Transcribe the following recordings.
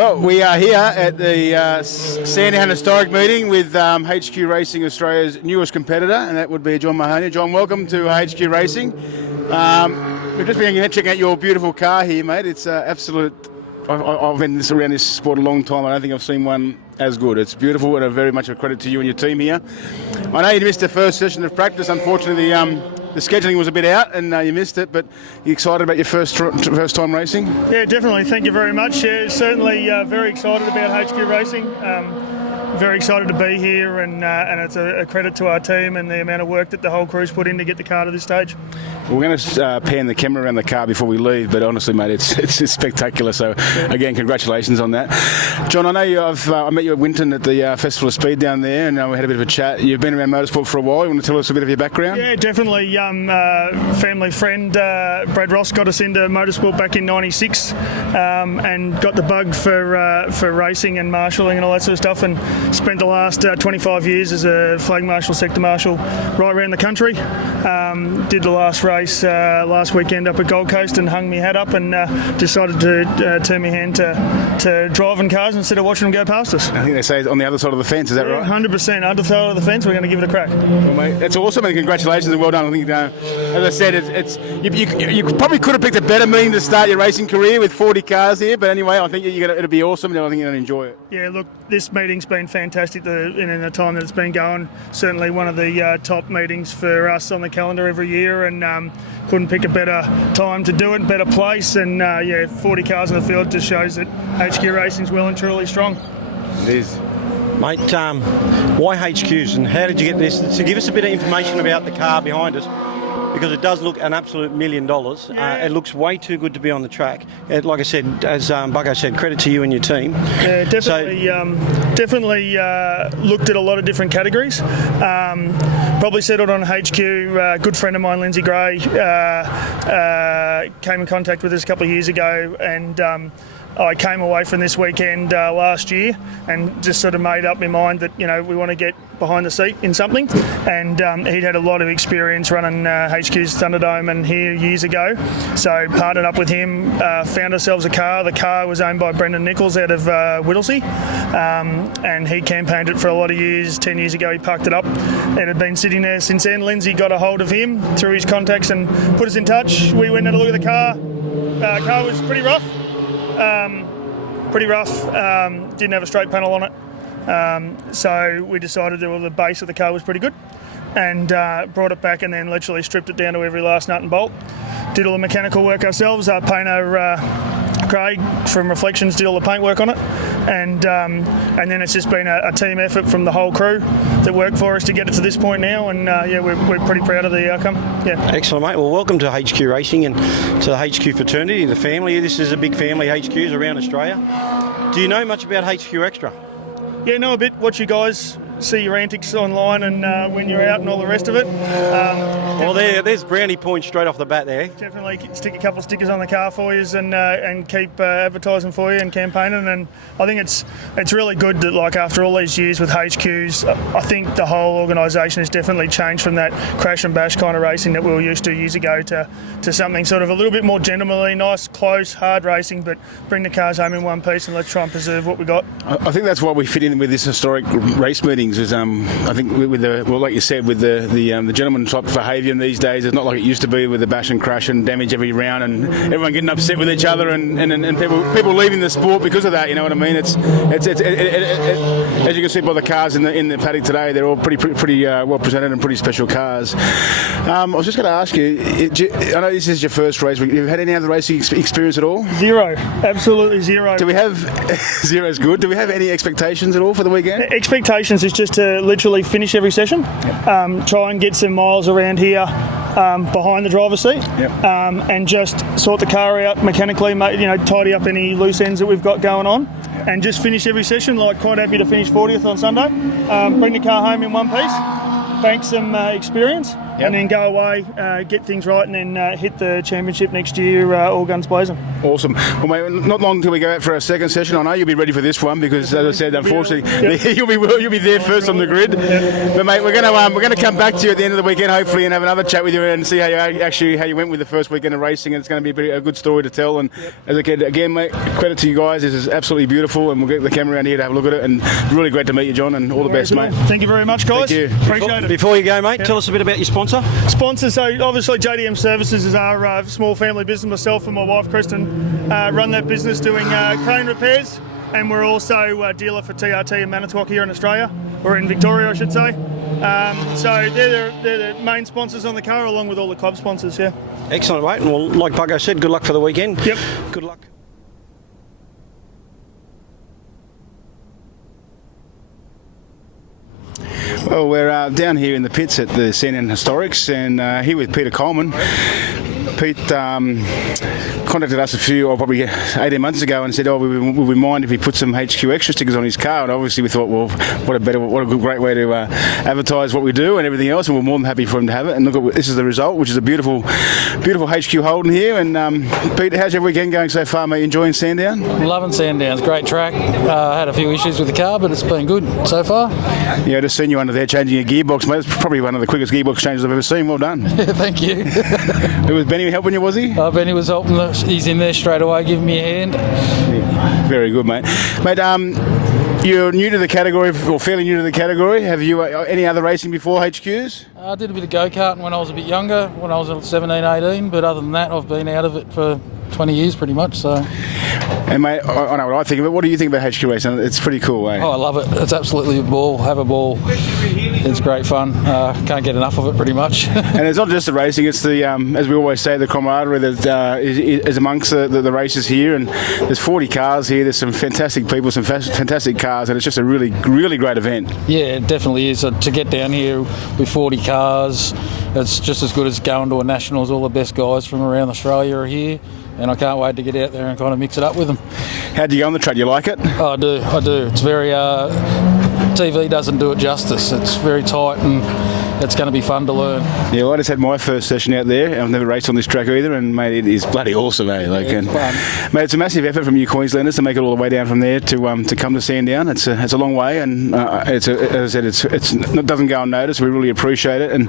Well, we are here at the Sandown Historic meeting with HQ Racing, Australia's newest competitor, and that would be John Mahoney. John, welcome to HQ Racing. We've just been checking out your beautiful car here, mate. It's absolute. I've been around this sport a long time. I don't think I've seen one as good. It's beautiful, and very much a credit to you and your team here. I know you missed the first session of practice. Unfortunately, the scheduling was a bit out and you missed it, but you excited about your first time racing? Yeah, definitely. Thank you very much. Yeah, certainly very excited about HQ Racing. Very excited to be here, and it's a credit to our team and the amount of work that the whole crew's put in to get the car to this stage. We're going to pan the camera around the car before we leave, but honestly, mate, it's spectacular. So, again, congratulations on that. John, I know I met you at Winton at the Festival of Speed down there, and we had a bit of a chat. You've been around motorsport for a while. You want to tell us a bit of your background? Yeah, definitely. Family friend Brad Ross got us into motorsport back in '96, and got the bug for racing and marshalling and all that sort of stuff, and spent the last 25 years as a flag marshal, sector marshal, right around the country. Did the last race last weekend up at Gold Coast and hung me hat up, and decided to turn my hand to driving cars instead of watching them go past us. I think they say on the other side of the fence, is that right? 100%. Under the side of the fence, we're going to give it a crack. Well, mate, that's awesome, and congratulations and well done. I think, as I said, you probably could have picked a better meeting to start your racing career with 40 cars here, but anyway, I think it'll be awesome, and I think you're going to enjoy it. Yeah, look, this meeting's been fantastic in the time that it's been going. Certainly one of the top meetings for us on the calendar every year, and couldn't pick a better time to do it, better place, and 40 cars in the field just shows that HQ Racing's well and truly strong. It is. Mate, why HQs? How did you get this? So give us a bit of information about the car behind you, because it does look an absolute $1 million. Yeah. It looks way too good to be on the track. Like I said, as Bucko said, credit to you and your team. Yeah, definitely looked at a lot of different categories. Probably settled on HQ. Good friend of mine, Lindsay Gray, came in contact with us a couple of years ago, and I came away from this weekend last year and just sort of made up my mind that we want to get behind the seat in something. And he'd had a lot of experience running HQ's Thunderdome and here years ago, so partnered up with him, found ourselves a car. The car was owned by Brendan Nichols out of Whittlesea, and he campaigned it for a lot of years. 10 years ago he parked it up. It had been sitting there since then. Lindsay got a hold of him through his contacts and put us in touch. We went and had a look at the car. The car was pretty rough. Didn't have a straight panel on it, so we decided that the base of the car was pretty good, and brought it back and then literally stripped it down to every last nut and bolt. Did all the mechanical work ourselves. Our painter Craig from Reflections did all the paint work on it, and then it's just been a team effort from the whole crew that worked for us to get it to this point now, and we're pretty proud of the outcome. Yeah. Excellent, mate. Well, welcome to HQ Racing and to the HQ fraternity, the family. This is a big family, HQs around Australia. Do you know much about HQ Extra? Yeah, know a bit. Watch you guys, see your antics online, and when you're out and all the rest of it. Definitely. There's brownie points straight off the bat there. Definitely can stick a couple of stickers on the car for you and keep advertising for you and campaigning. And I think it's really good that, like, after all these years with HQs, I think the whole organisation has definitely changed from that crash and bash kind of racing that we were used to years ago to something sort of a little bit more gentlemanly, nice, close, hard racing, but bring the cars home in one piece and let's try and preserve what we got. I think that's why we fit in with this historic race meetings. Is I think with like you said, with the gentleman type behaviour in these days, it's not like it used to be with the bash and crash and damage every round and everyone getting upset with each other and people leaving the sport because of that. You know what I mean? It's as you can see by the cars in the paddock today, they're all pretty well presented and pretty special cars. I was just going to ask you. I know this is your first race. Have you had any other racing experience at all? Zero. Absolutely zero. Do we have... Zero's good. Do we have any expectations at all for the weekend? Expectations is just to literally finish every session. Yep. Try and get some miles around here behind the driver's seat. Yep. And just sort the car out mechanically, tidy up any loose ends that we've got going on. Yep. And just finish every session. Like, quite happy to finish 40th on Sunday. Bring the car home in one piece. bank some experience, and then go away, get things right, and then hit the championship next year, all guns blazing. Awesome. Well, mate, not long till we go out for our second session. I know you'll be ready for this one because, as I said, unfortunately, you'll be there first on the grid. But mate, we're going to come back to you at the end of the weekend, hopefully, and have another chat with you and see how you went with the first weekend of racing. And it's going to be a good story to tell. And as again, mate, credit to you guys. This is absolutely beautiful, and we'll get the camera around here to have a look at it. And really great to meet you, John, and all the best, mate. Thank you very much, guys. Thank you. Appreciate it. Before you go, mate, tell us a bit about your sponsor. So obviously JDM Services is our small family business. Myself and my wife Kristen run that business doing crane repairs, and we're also a dealer for TRT and Manitowoc here in Australia, or in Victoria I should say. So they're the main sponsors on the car, along with all the club sponsors. Yeah. Excellent, mate. Well, like Paco said, good luck for the weekend. Yep. Good luck. Well, we're down here in the pits at the Sandown Historics, and here with Peter Coleman. Pete contacted us probably 18 months ago and said, "Oh, would we mind if he put some HQ extra stickers on his car?" And obviously we thought, well, what a great way to advertise what we do and everything else. And we're more than happy for him to have it. And look, this is the result, which is a beautiful HQ Holden here. And Pete, how's your weekend going so far, mate? Enjoying Sandown? Loving Sandown. It's a great track. Had a few issues with the car, but it's been good so far. Yeah, I just seen you under there changing your gearbox, mate. It's probably one of the quickest gearbox changes I've ever seen. Well done. Thank you. It was Benny helping you, was he? Benny was helping. He's in there straight away, giving me a hand. Yeah, very good, mate. Mate, you're new to the category, or fairly new to the category. Have you any other racing before HQs? I did a bit of go-karting when I was a bit younger, when I was 17, 18, but other than that, I've been out of it for 20 years pretty much. So. And mate, I know what I think of it. What do you think about HQ racing? It's pretty cool, eh? Oh, I love it. It's absolutely a ball. Have a ball. It's great fun. Can't get enough of it pretty much. And it's not just the racing, it's the, as we always say, the camaraderie that is amongst the races here. And there's 40 cars here, there's some fantastic people, some fantastic cars, and it's just a really, really great event. Yeah, it definitely is. To get down here with 40 cars, it's just as good as going to a Nationals. All the best guys from around Australia are here. And I can't wait to get out there and kind of mix it up with them. How do you go on the track? You like it? Oh, I do. It's very... TV doesn't do it justice. It's very tight and it's going to be fun to learn. Yeah, well, I just had my first session out there. I've never raced on this track either, and mate, it is bloody awesome, eh? It's fun. Mate, it's a massive effort from you Queenslanders to make it all the way down from there to come to Sandown. It's a long way, and as I said, it doesn't go unnoticed. We really appreciate it, and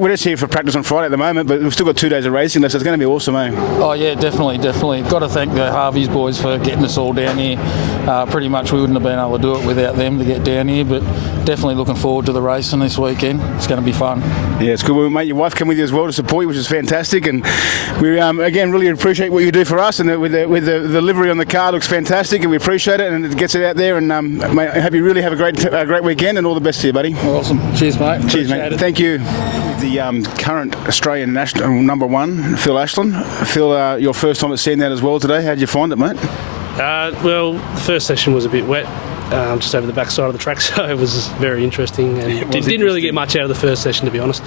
we're just here for practice on Friday at the moment, but we've still got 2 days of racing left, so it's going to be awesome, eh? Oh yeah, definitely. Got to thank the Harvey's boys for getting us all down here. Pretty much we wouldn't have been able to do it without them to get down here, but definitely looking forward to the racing this weekend. It's going to be fun. Yeah, it's good. Well, mate, your wife came with you as well to support you, which is fantastic, and we again really appreciate what you do for us, and with the livery on the car looks fantastic, and we appreciate it, and it gets it out there, and mate, I hope you really have a great weekend, and all the best to you, buddy. Awesome. Cheers, mate. Cheers, mate. Thank you. The current Australian national number one, Phil Ashland. Phil, your first time at Sandown as well today. How did you find it, mate? Well, the first session was a bit wet, just over the backside of the track, so it was very interesting. And didn't really get much out of the first session, to be honest.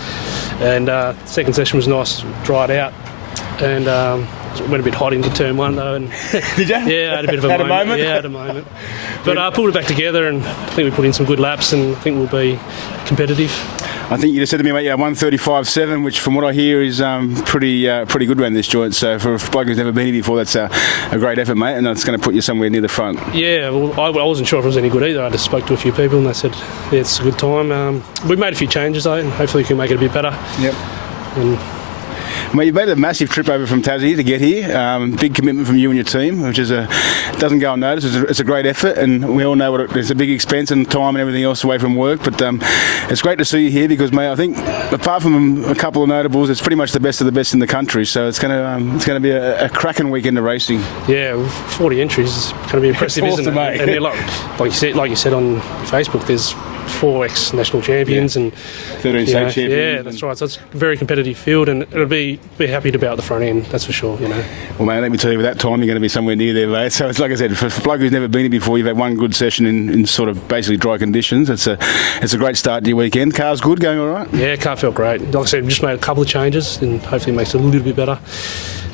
And second session was nice, dried out, and went a bit hot into turn one though. And did you? Yeah, I had a bit of a moment. Yeah, I had a moment. But I pulled it back together, and I think we put in some good laps, and I think we'll be competitive. I think you just said to me, mate, 1:35.7, which from what I hear is pretty good around this joint. So for a bloke who's never been here before, that's a great effort, mate, and it's going to put you somewhere near the front. Yeah, well, I wasn't sure if it was any good either. I just spoke to a few people and they said, yeah, it's a good time. We've made a few changes though, and hopefully we can make it a bit better. Yep. Mate, you've made a massive trip over from Tassie to get here. Big commitment from you and your team, which is doesn't go unnoticed. It's a great effort, and we all know it's a big expense and time and everything else away from work. But it's great to see you here because, mate, I think apart from a couple of notables, it's pretty much the best of the best in the country. So it's going to be a cracking weekend of racing. Yeah, 40 entries is going to be impressive, awesome, isn't it? Mate. And like you said on Facebook, there's 4 ex-national champions and 13 state champions. Yeah, that's right. So it's a very competitive field, and it'll be happy to be out the front end. That's for sure. Well, mate, let me tell you, with that time, you're going to be somewhere near there, mate. So it's like I said, for a bloke who's never been here before, you've had one good session in sort of basically dry conditions. It's a great start to your weekend. Car's good, going all right? Yeah, car felt great. Like I said, we just made a couple of changes, and hopefully it makes it a little bit better.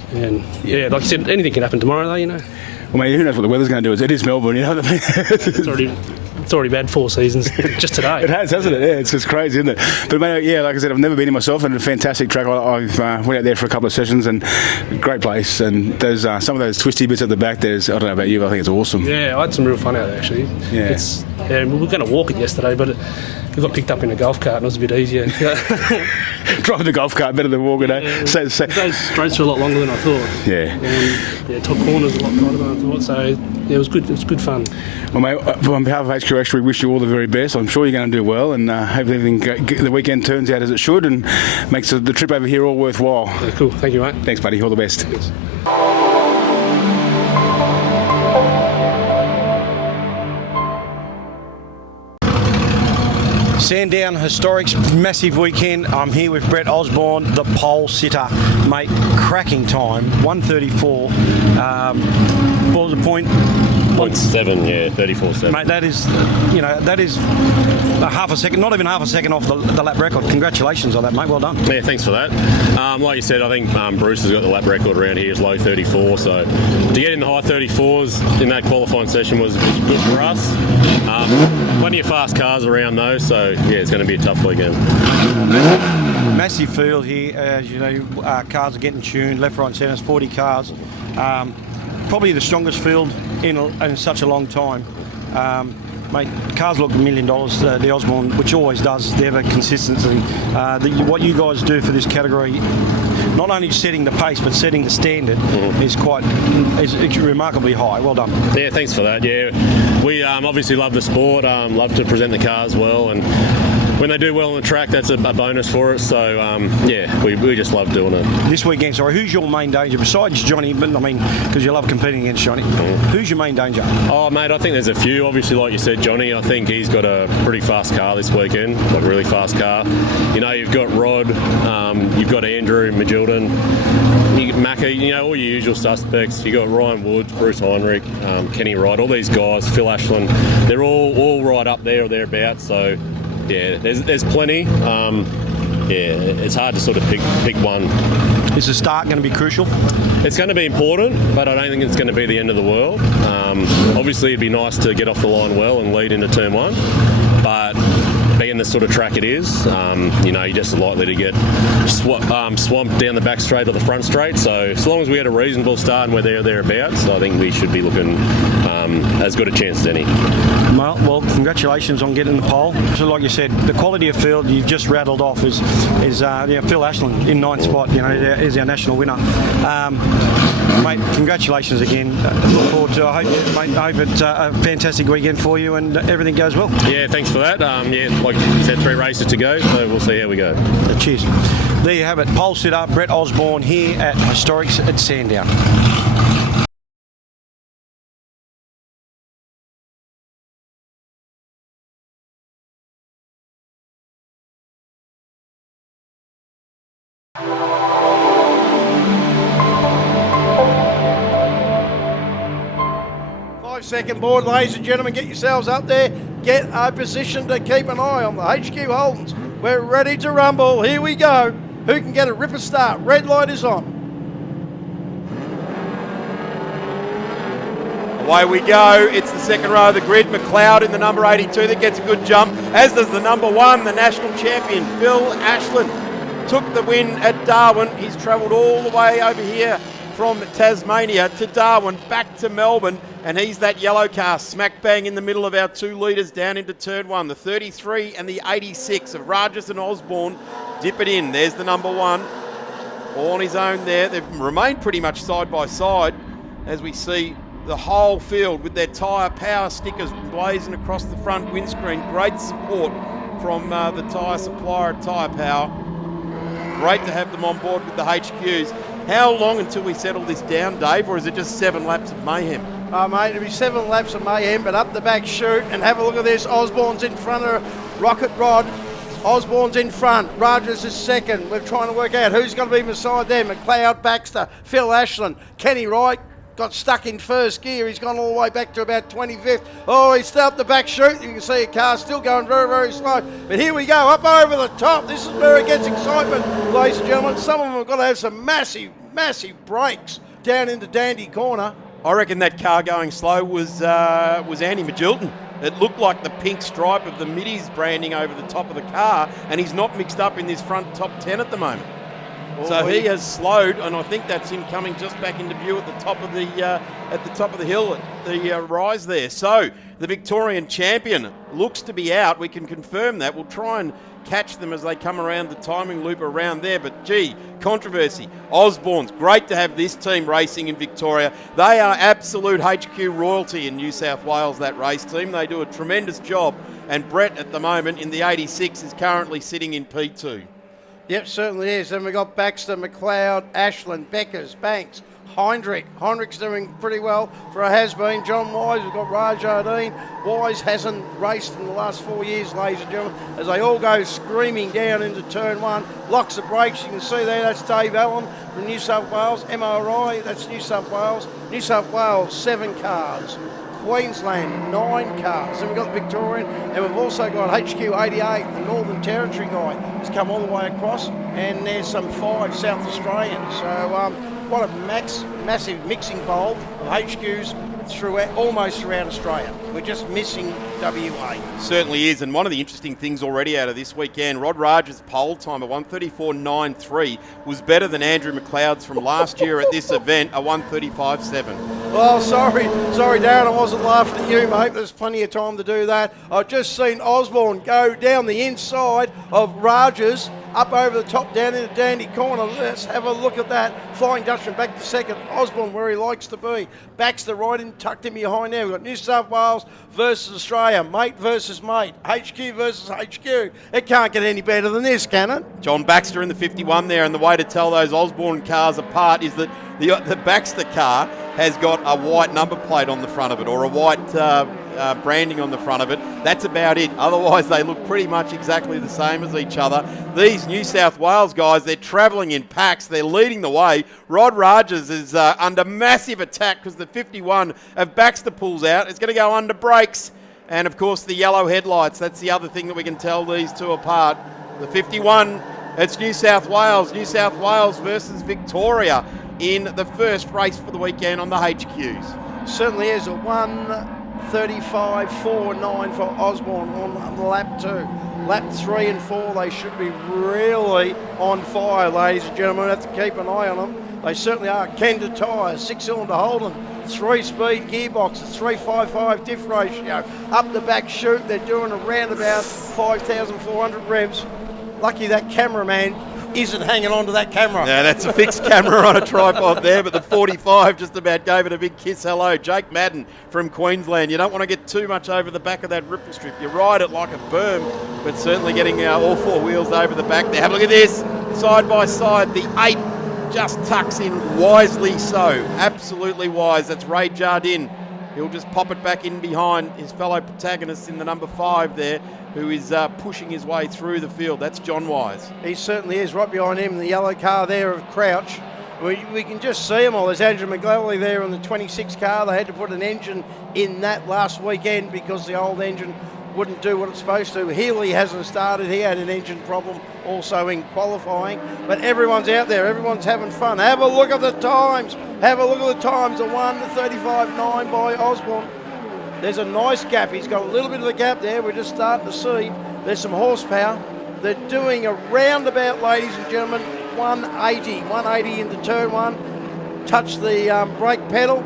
And yeah, like you said, anything can happen tomorrow, though. Well, mate, who knows what the weather's going to do? It is Melbourne, you know what I mean? It's already bad 4 seasons just today. It has, hasn't it? Yeah, it's just crazy, isn't it? But mate, yeah, like I said, I've never been here myself, and a fantastic track. I've went out there for a couple of sessions, and great place. And there's some of those twisty bits at the back. I don't know about you, but I think it's awesome. Yeah, I had some real fun out there actually. Yeah. We were going to walk it yesterday, but we got picked up in a golf cart and it was a bit easier. Driving the golf cart better than walking, eh? Yeah, those straights were a lot longer than I thought. Yeah. Top corners a lot tighter than I thought. So yeah, it was good. It was good fun. Well, mate, on behalf of HQ Extra, we wish you all the very best. I'm sure you're going to do well, and hope everything the weekend turns out as it should, and makes the trip over here all worthwhile. Yeah, cool. Thank you, mate. Thanks, buddy. All the best. Thanks. Sandown Historics, massive weekend. I'm here with Brett Osborne, the pole sitter. Mate, cracking time, 1:34. What was the point? 0.7, yeah, 34.7. Mate, that is a half a second, not even half a second off the lap record. Congratulations on that, mate. Well done. Yeah, thanks for that. Like you said, I think Bruce has got the lap record around here, is low 34, so to get in the high 34s in that qualifying session was good for us. Plenty of fast cars around though, so yeah, it's going to be a tough weekend. Massive field here, as you know, cars are getting tuned, left, right, centre, 40 cars. Probably the strongest field in such a long time. Mate, cars look $1 million, the Osborne, which always does, never consistent. What you guys do for this category, not only setting the pace, but setting the standard, is remarkably high. Well done. Yeah, thanks for that. Yeah, we obviously love the sport, love to present the cars well, and when they do well on the track, that's a bonus for us. So yeah, we just love doing it. This weekend, sorry, who's your main danger besides Johnny? I mean, because you love competing against Johnny. Who's your main danger? Oh, mate, I think there's a few. Obviously, like you said, Johnny, I think he's got a pretty fast car this weekend, like a really fast car. You know, you've got Rod, you've got Andrew Magilton, you get Macca, you know, all your usual suspects. You got Ryan Woods, Bruce Heinrich, Kenny Wright, all these guys, Phil Ashland. They're all right up there or thereabouts. So yeah, there's plenty. Yeah, it's hard to sort of pick one. Is the start going to be crucial? It's going to be important, but I don't think it's going to be the end of the world. Obviously, it'd be nice to get off the line well and lead into turn one, but being the sort of track it is, you know, you're just likely to get swamped down the back straight or the front straight. So as long as we had a reasonable start and we're thereabouts, I think we should be looking as good a chance as any. Well, congratulations on getting the pole. So like you said, the quality of field you just rattled off is Phil Ashland in ninth spot. You know, is our national winner. Mate, congratulations again. I hope it's a fantastic weekend for you and everything goes well. Yeah, thanks for that. Yeah, like you said, 3 races to go, so we'll see how we go. Cheers. There you have it. Pole sitter Brett Osborne here at Historics at Sandown. Second board, ladies and gentlemen, get yourselves up there. Get a position to keep an eye on the HQ Holdens. We're ready to rumble. Here we go. Who can get a ripper start? Red light is on. Away we go. It's the second row of the grid. McLeod in the number 82 that gets a good jump, as does the number 1, the national champion, Phil Ashland. Took the win at Darwin. He's travelled all the way over here from Tasmania to Darwin, back to Melbourne, and he's that yellow car smack bang in the middle of our 2 leaders down into turn 1. The 33 and the 86 of Rajas and Osborne dip it in. There's the number 1, all on his own there. They've remained pretty much side by side as we see the whole field with their tyre power stickers blazing across the front windscreen. Great support from the tyre supplier at Tyre Power. Great to have them on board with the HQs. How long until we settle this down, Dave, or is it just 7 laps of mayhem? Mate, it'll be 7 laps of mayhem, but up the back chute and have a look at this. Osborne's in front of Rocket Rod. Osborne's in front. Rogers is second. We're trying to work out who's going to be beside them. McLeod, Baxter, Phil Ashland, Kenny Wright. Got stuck in first gear. He's gone all the way back to about 25th. Oh, he's still up the back chute. You can see a car still going very, very slow. But here we go, up over the top. This is where it gets excitement, ladies and gentlemen. Some of them have got to have some massive, massive brakes down into Dandy Corner. I reckon that car going slow was Andy Magilton. It looked like the pink stripe of the Middies branding over the top of the car, and he's not mixed up in this front top 10 at the moment. So he has slowed, and I think that's him coming just back into view at the top of the hill, at the rise there. So the Victorian champion looks to be out. We can confirm that. We'll try and catch them as they come around the timing loop around there. But gee, controversy. Osborne's great to have this team racing in Victoria. They are absolute HQ royalty in New South Wales, that race team. They do a tremendous job. And Brett at the moment in the 86 is currently sitting in P2. Yep, certainly is. Then we've got Baxter, McLeod, Ashland, Beckers, Banks, Heinrich. Heinrich's doing pretty well for a has-been. John Wise, we've got Rajardine. Wise hasn't raced in the last 4 years, ladies and gentlemen, as they all go screaming down into turn one. Locks the brakes, you can see there, that's Dave Allen from New South Wales. MRI, that's New South Wales. New South Wales, 7 cars. Queensland, 9 cars. Then we've got Victorian, and we've also got HQ 88, the Northern Territory guy, has come all the way across, and there's some 5 South Australians. So what a massive mixing bowl of HQs almost throughout Australia. We're just missing WA. Certainly is, and one of the interesting things already out of this weekend, Rod Raj's pole time at 1:34.93 was better than Andrew McLeod's from last year at this event, a 1:35.7. Well, sorry, Darren, I wasn't laughing at you, mate. There's plenty of time to do that. I've just seen Osborne go down the inside of Raj's, up over the top, down into Dandy Corner. Let's have a look at that. Flying Dutchman back to second. Osborne where he likes to be. Baxter right in, tucked in behind there. We've got New South Wales versus Australia. Mate versus mate. HQ versus HQ. It can't get any better than this, can it? John Baxter in the 51 there, and the way to tell those Osborne cars apart is that the Baxter car has got a white number plate on the front of it, or a white branding on the front of it. That's about it. Otherwise, they look pretty much exactly the same as each other. These New South Wales guys, they're travelling in packs. They're leading the way. Rod Rogers is under massive attack because the 51 of Baxter pulls out. It's going to go under brakes. And, of course, the yellow headlights. That's the other thing that we can tell these two apart. The 51, it's New South Wales. New South Wales versus Victoria in the first race for the weekend on the HQs. Certainly is a 1:35.49 for Osborne on lap 2. Lap 3 and 4, they should be really on fire, ladies and gentlemen. Have to keep an eye on them. They certainly are. Kenda tyres, 6-cylinder Holden, 3-speed gearboxes, 355 diff ratio. Up the back chute, they're doing around about 5,400 revs. Lucky that cameraman isn't hanging on to that camera. Yeah, that's a fixed camera on a tripod there, but the 45 just about gave it a big kiss hello. Jake Madden from Queensland. You don't want to get too much over the back of that ripple strip. You ride it like a berm, but certainly getting all 4 wheels over the back there. Have a look at this. Side by side, the 8 just tucks in wisely so. Absolutely wise. That's Ray Jardine. He'll just pop it back in behind his fellow protagonist in the number 5 there, who is pushing his way through the field. That's John Wise. He certainly is. Right behind him, the yellow car there of Crouch. We can just see them all. There's Andrew McGlelly there in the 26 car. They had to put an engine in that last weekend because the old engine wouldn't do what it's supposed to. Healy hasn't started. He had an engine problem also in qualifying. But everyone's out there. Everyone's having fun. Have a look at the times. Have a look at the times. A 1:35.9 by Osborne. There's a nice gap. He's got a little bit of a gap there. We're just starting to see. There's some horsepower. They're doing a roundabout, ladies and gentlemen, 180 into turn 1. Touch the brake pedal.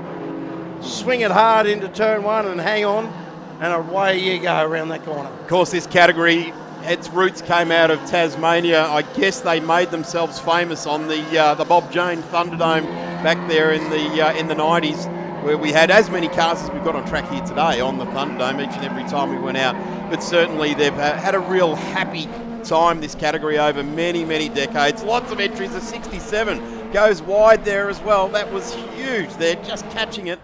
Swing it hard into turn 1 and hang on. And away you go around that corner. Of course, this category, its roots came out of Tasmania. I guess they made themselves famous on the Bob Jane Thunderdome back there in the 90s, where we had as many cars as we've got on track here today on the Thunderdome each and every time we went out. But certainly they've had a real happy time, this category, over many, many decades. Lots of entries. A 67 goes wide there as well. That was huge. They're just catching it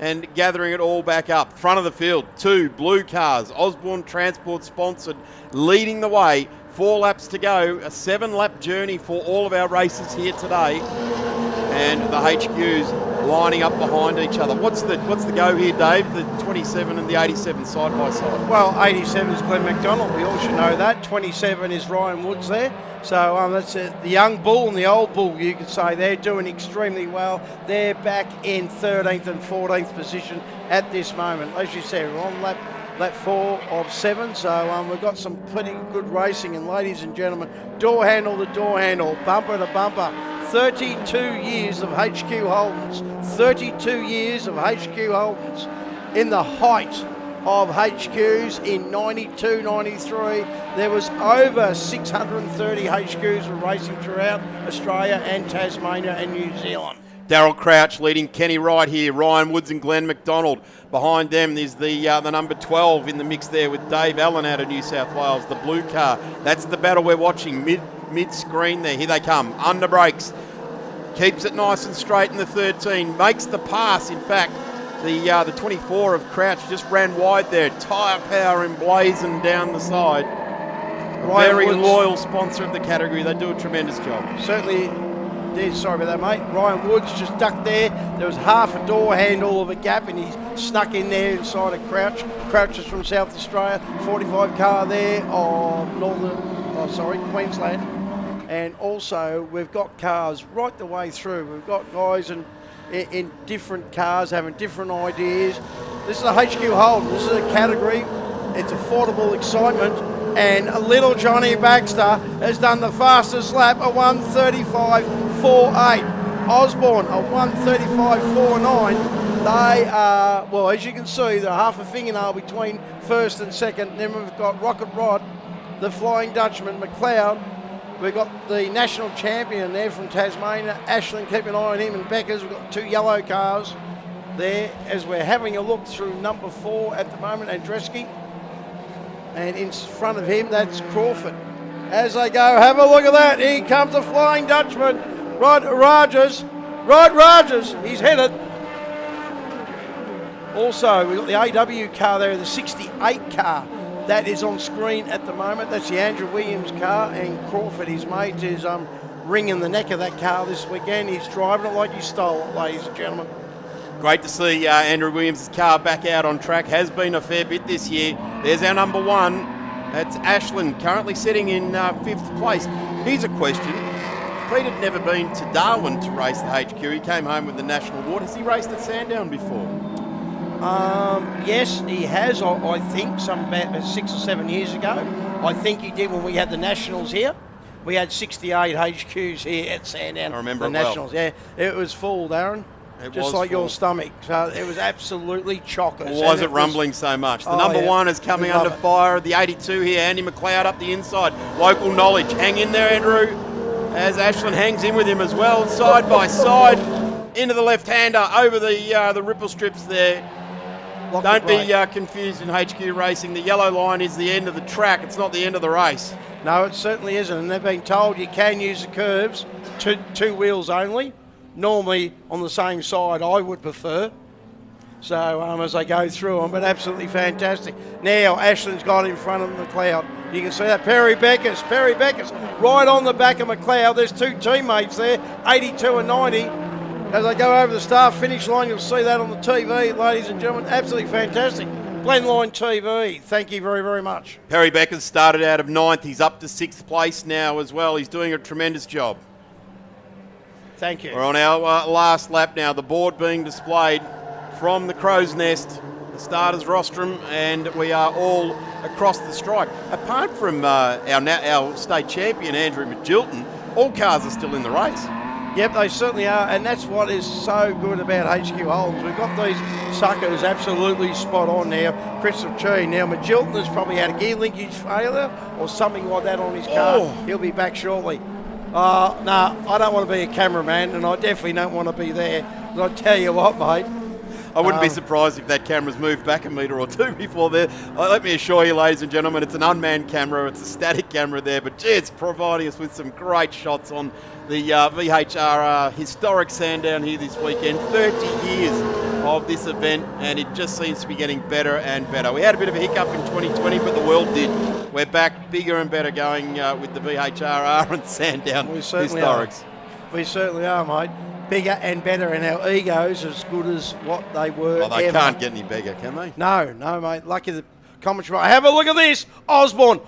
and gathering it all back up. Front of the field, 2 blue cars, Osborne Transport sponsored, leading the way. 4 laps to go, a 7-lap journey for all of our races here today. And the HQs lining up behind each other. What's the go here, Dave? The 27 and the 87 side by side. Well, 87 is Glenn McDonald. We all should know that. 27 is Ryan Woods there. So that's the young bull and the old bull, you could say. They're doing extremely well. They're back in 13th and 14th position at this moment. As you said, we're on lap 4 of 7. So we've got some pretty good racing. And ladies and gentlemen, door handle to door handle, bumper to bumper. 32 years of HQ Holdens. 32 years of HQ Holdens in the height of HQs in 92, 93. There was over 630 HQs were racing throughout Australia and Tasmania and New Zealand. Daryl Crouch leading Kenny Wright here, Ryan Woods and Glenn McDonald. Behind them there's the number 12 in the mix there with Dave Allen out of New South Wales, the blue car. That's the battle we're watching mid-screen there. Here they come, under brakes. Keeps it nice and straight in the 13, makes the pass. In fact, the 24 of Crouch just ran wide there. Tyre power emblazoned down the side. Very loyal sponsor of the category. They do a tremendous job. Certainly did. Sorry about that, mate. Ryan Woods just ducked there. There was half a door handle of a gap and he snuck in there inside of Crouch. Crouch is from South Australia. 45 car there of Queensland. And also we've got cars right the way through. We've got guys in different cars having different ideas. This is a HQ Hold. This is a category. It's affordable excitement. And little Johnny Baxter has done the fastest lap, a 1:35.48. Osborne, a 1:35.49. They are, well, as you can see, they're half a fingernail between first and second. Then we've got Rocket Rod, the Flying Dutchman, McLeod. We've got the national champion there from Tasmania, Ashland, keep an eye on him, and Beckers. We've got 2 yellow cars there as we're having a look through number 4 at the moment, Andreski. And in front of him, that's Crawford. As they go, have a look at that. Here comes the Flying Dutchman, Rod Rogers, he's headed. Also, we've got the AW car there, the 68 car. That is on screen at the moment. That's the Andrew Williams car, and Crawford, his mate, is wringing the neck of that car this weekend. He's driving it like he stole it, ladies and gentlemen. Great to see Andrew Williams' car back out on track. Has been a fair bit this year. There's our number 1. That's Ashland, currently sitting in 5th place. Here's a question. Pete had never been to Darwin to race the HQ. He came home with the national award. Has he raced at Sandown before? Yes, he has, I think, about 6 or 7 years ago. I think he did when we had the Nationals here. We had 68 HQs here at Sandown. I remember the Nationals. Yeah, it was full, Darren. Just like your stomach. So it was absolutely chockers. Why is it rumbling so much? The number 1 is coming under fire. The 82 here, Andy McLeod up the inside. Local knowledge. Hang in there, Andrew, as Ashland hangs in with him as well. Side by side. Into the left-hander, over the ripple strips there. Don't be confused in HQ racing. The yellow line is the end of the track. It's not the end of the race. No, it certainly isn't. And they've been told you can use the curves, two wheels only. Normally on the same side, I would prefer. So as they go through them, but absolutely fantastic. Now Ashland's got in front of McLeod. You can see that Perry Beckers right on the back of McLeod. There's 2 teammates there, 82 and 90. As they go over the start finish line, you'll see that on the TV, ladies and gentlemen. Absolutely fantastic. Blendline TV, thank you very, very much. Perry Beckers started out of 9th. He's up to 6th place now as well. He's doing a tremendous job. Thank you. We're on our last lap now. The board being displayed from the Crow's Nest, the starters rostrum, and we are all across the strike. Apart from our state champion, Andrew Magilton, all cars are still in the race. Yep, they certainly are, and that's what is so good about HQ Holdens. We've got these suckers absolutely spot on now. Crystal Chi. Now, Magilton has probably had a gear linkage failure or something like that on his car. He'll be back shortly. No, I don't want to be a cameraman, and I definitely don't want to be there. But I tell you what, mate. I wouldn't be surprised if that camera's moved back a metre or 2 before there. Let me assure you, ladies and gentlemen, it's an unmanned camera. It's a static camera there, but gee, it's providing us with some great shots on the VHR historic Sandown here this weekend. 30 years of this event, and it just seems to be getting better and better. We had a bit of a hiccup in 2020, but the world did. We're back bigger and better going with the VHR and Sandown Historics. We certainly are, mate. bigger and better, and our egos as good as what they were. Well, they ever. can't get any bigger, can they? No, mate. Lucky the commentary. Have a look at this. Osborne,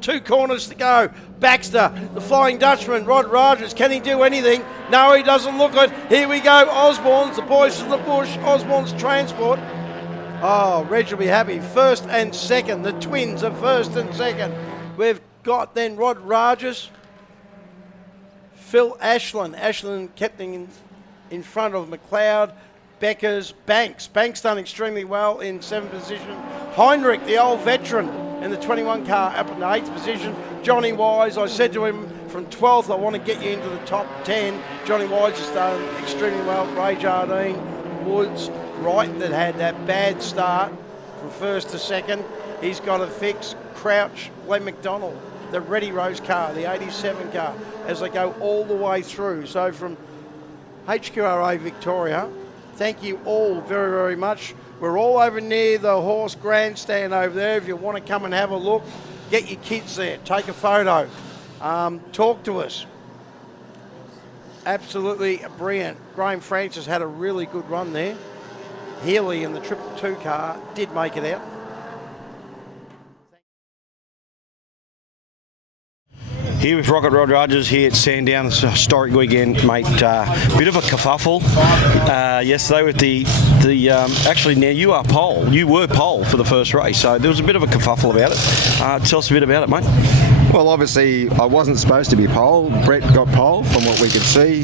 2 corners to go. Baxter, the Flying Dutchman, Rod Rogers. Can he do anything? No, he doesn't look it. Here we go. Osborne's, the boys from the bush. Osborne's Transport. Oh, Reg will be happy. First and second. The twins are first and second. We've got then Rod Rogers. Phil Ashland kept in front of McLeod, Beckers, Banks. Banks done extremely well in 7th position. Heinrich, the old veteran, in the 21 car up in the 8th position. Johnny Wise, I said to him from 12th, I want to get you into the top 10. Johnny Wise has done extremely well. Ray Jardine, Woods, Wright, that had that bad start from 1st to 2nd. He's got a fix. Crouch, Glenn McDonald, the Ready Rose car, the 87 car, as they go all the way through. So from HQRA Victoria, thank you all very, very much. We're all over near the horse grandstand over there. If you want to come and have a look, get your kids there, take a photo, talk to us. Absolutely brilliant. Graham Francis had a really good run there. Healy in the 222 car did make it out. Here with Rocket Rod Rogers here at Sandown. It's a historic weekend, mate. Bit of a kerfuffle yesterday with the actually now you were pole for the first race, so there was a bit of a kerfuffle about it. Tell us a bit about it, mate. Well, obviously I wasn't supposed to be pole. Brett got pole from what we could see.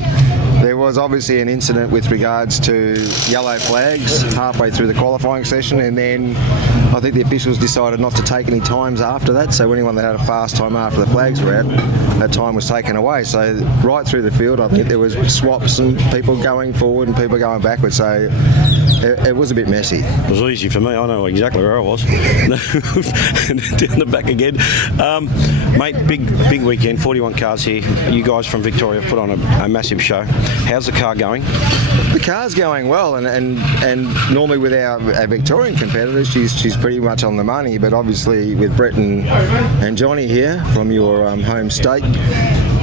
There was obviously an incident with regards to yellow flags halfway through the qualifying session, and then I think the officials decided not to take any times after that, so anyone that had a fast time after the flags were out, that time was taken away. So right through the field I think there was swaps and people going forward and people going backwards, so it was a bit messy. It was easy for me, I know exactly where I was. Down the back again. Mate, big weekend, 41 cars here. You guys from Victoria put on a massive show. How's the car going? The car's going well, and normally with our Victorian competitors, she's pretty much on the money. But obviously with Brett and Johnny here from your home state,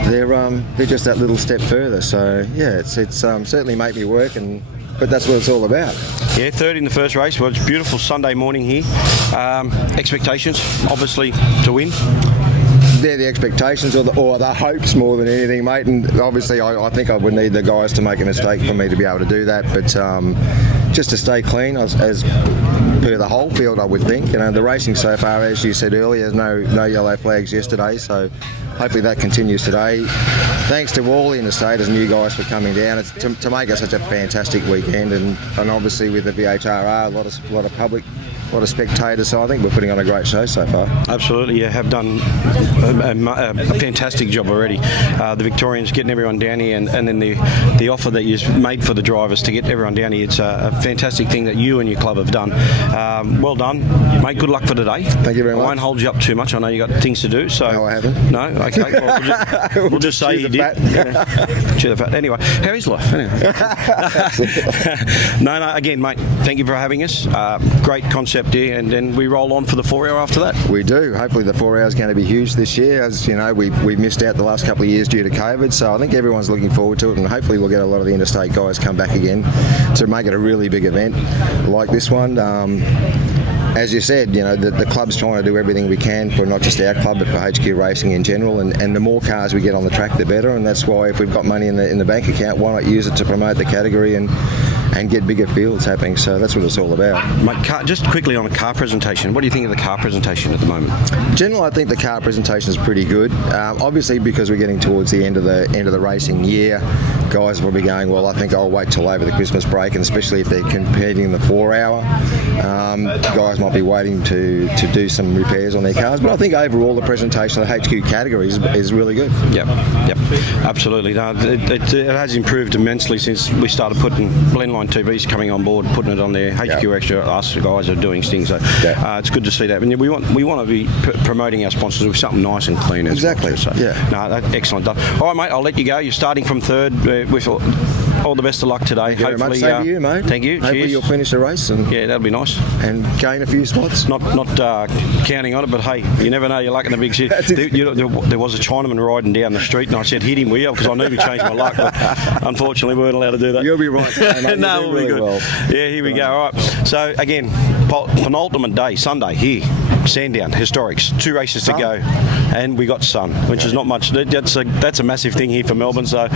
they're just that little step further. So yeah, it's certainly made me work, but that's what it's all about. Yeah, third in the first race. Well, it's a beautiful Sunday morning here. Expectations, obviously, to win. They're the expectations or the hopes more than anything, mate. And obviously, I think I would need the guys to make a mistake for me to be able to do that. But just to stay clean, as per the whole field, I would think. You know, the racing so far, as you said earlier, no yellow flags yesterday. So hopefully that continues today. Thanks to Wally and the state as new guys for coming down to make it such a fantastic weekend, and obviously with the VHRR, a lot of public, a lot of spectators. So I think we're putting on a great show so far. Absolutely, you have done a fantastic job already. The Victorians getting everyone down here, and then the offer that you've made for the drivers to get everyone down here. It's a fantastic thing that you and your club have done. Well done, mate. Good luck for today. Thank you very much. I won't hold you up too much. I know you got things to do. So no, I haven't. No, okay. Well, we'll just say he did. Cheer the fat. Anyway, how is life? Anyway. No. Again, mate. Thank you for having us. Great concept here, and then we roll on for the 4 hour after that. We do. Hopefully the 4 hours is going to be huge this year. As you know, we missed out the last couple of years due to COVID, so I think everyone's looking forward to it, and hopefully we'll get a lot of the interstate guys come back again to make it a really big event like this one. As you said, you know, the club's trying to do everything we can for not just our club but for HQ Racing in general, and the more cars we get on the track the better, and that's why if we've got money in the bank account, why not use it to promote the category and get bigger fields happening. So that's what it's all about. Mate, just quickly on a car presentation, what do you think of the car presentation at the moment? In general, I think the car presentation is pretty good. Obviously, because we're getting towards the end of the racing year, guys will be going, well, I think I'll wait till over the Christmas break, and especially if they're competing the 4 hour, guys might be waiting to do some repairs on their cars. But I think overall the presentation of the HQ category is really good. Yep, absolutely. No, it has improved immensely since we started putting Blendline TV's coming on board, putting it on there. HQ Extra, us guys are doing things. So it's good to see that. And we want to be promoting our sponsors with something nice and clean as well. Too. So, no, that's excellent done. All right, mate, I'll let you go. You're starting from third with all the best of luck today. Hopefully, Same to you, mate. Thank you. Hopefully Cheers. you'll finish the race and Yeah, that'll be nice. gain a few spots. Not counting on it, but hey, you never know your luck in the big city. There was a Chinaman riding down the street, and I said, hit him, will you? Because I knew we changed my luck, but unfortunately we weren't allowed to do that. You'll be right. Mate. No, You'll we'll do be good. really well. Yeah, here we go. All right. So again, penultimate day, Sunday here, Sandown Historics. 2 races to go, and we got sun, which is not much. That's a massive thing here for Melbourne. So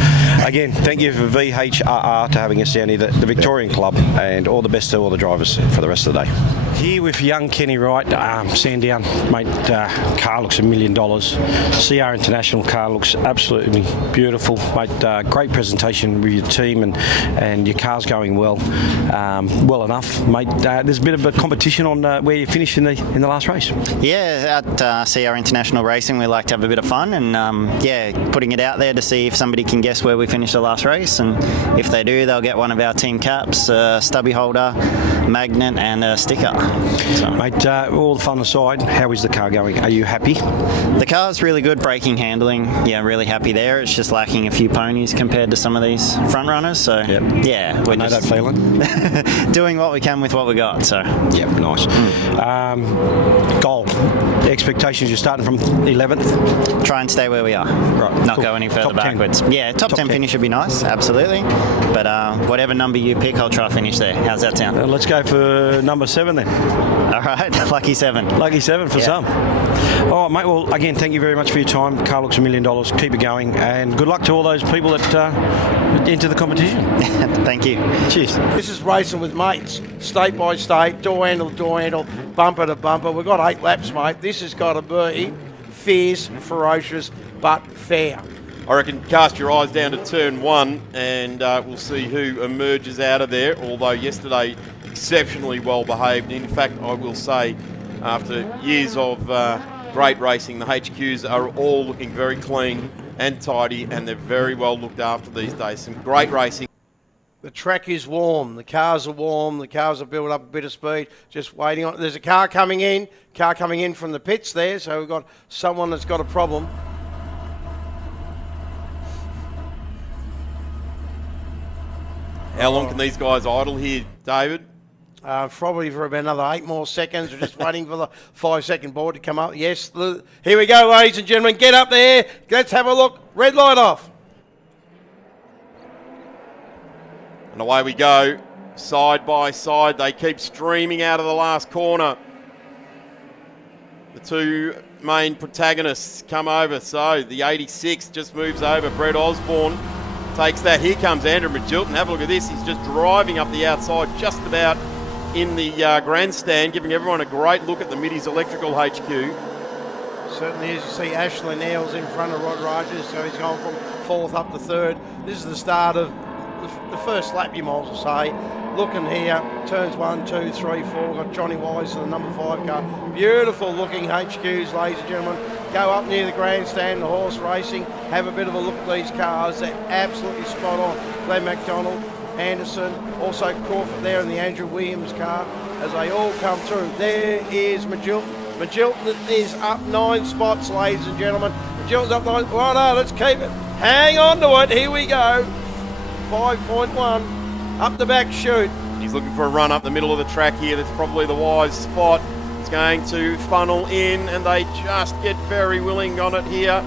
again, thank you for VHRR to having us down here, the Victorian Club, and all the best to all the drivers for the rest of the day. Here with young Kenny Wright, Sandown, mate. Car looks $1 million. CR International car looks absolutely beautiful, mate. Great presentation with your team, and your car's going well, well enough, mate. There's a bit of a competition on where you finished in the last race. Yeah, at CR International Racing, we like to have a bit of fun, and putting it out there to see if somebody can guess where we finished the last race, and if they do, they'll get one of our team caps, stubby holder, magnet, and a sticker. Mate, all the fun aside, how is the car going? Are you happy? The car's really good, braking, handling. Yeah, really happy there. It's just lacking a few ponies compared to some of these front runners. So yep. Yeah, I know that feeling. doing what we can with what we got. So yep, nice. Goal expectations. You're starting from 11th. Try and stay where we are. Right, Not cool. go any further Top 10. backwards. Yeah, top 10 finish should be nice. Absolutely. But whatever number you pick, I'll try to finish there. How's that sound? Let's go for number 7 then. All right, lucky 7. Lucky 7 for some. All right, mate. Well, again, thank you very much for your time. Car looks $1 million. Keep it going, and good luck to all those people that enter the competition. Thank you. Cheers. This is racing with mates, state by state, door handle, bumper to bumper. We've got 8 laps, mate. This has got to be fierce, ferocious, but fair. I reckon cast your eyes down to turn 1 and we'll see who emerges out of there, although yesterday exceptionally well behaved. In fact, I will say after years of great racing, the HQs are all looking very clean and tidy, and they're very well looked after these days. Some great racing. The track is warm, the cars are warm, the cars are built up a bit of speed, just waiting on. There's a car coming in from the pits there, so we've got someone that's got a problem. How long can these guys idle here, David? Probably for about another 8 more seconds. We're just waiting for the 5-second board to come up. Yes, here we go, ladies and gentlemen. Get up there. Let's have a look. Red light off. And away we go, side by side. They keep streaming out of the last corner. The 2 main protagonists come over. So the 86 just moves over. Brett Osborne takes that. Here comes Andrew Magilton. Have a look at this. He's just driving up the outside, just about in the grandstand, giving everyone a great look at the Middies Electrical HQ. Certainly, as you see, Ashley Neal's in front of Rod Rogers, so he's gone from 4th up to 3rd. This is the start of the first lap, you might as well say. Looking here, turns 1, 2, 3, 4. Got Johnny Wise to the number 5 car. Beautiful looking HQs, ladies and gentlemen. Go up near the grandstand, the horse racing. Have a bit of a look at these cars. They're absolutely spot on. Glenn McDonald, Anderson, also Crawford there in the Andrew Williams car as they all come through. There is Magilton. Magilton is up 9 spots, ladies and gentlemen. Magilton's up 9. Righto, let's keep it. Hang on to it. Here we go. 5.1 up the back chute. He's looking for a run up the middle of the track here. That's probably the wise spot. He's going to funnel in, and they just get very willing on it here.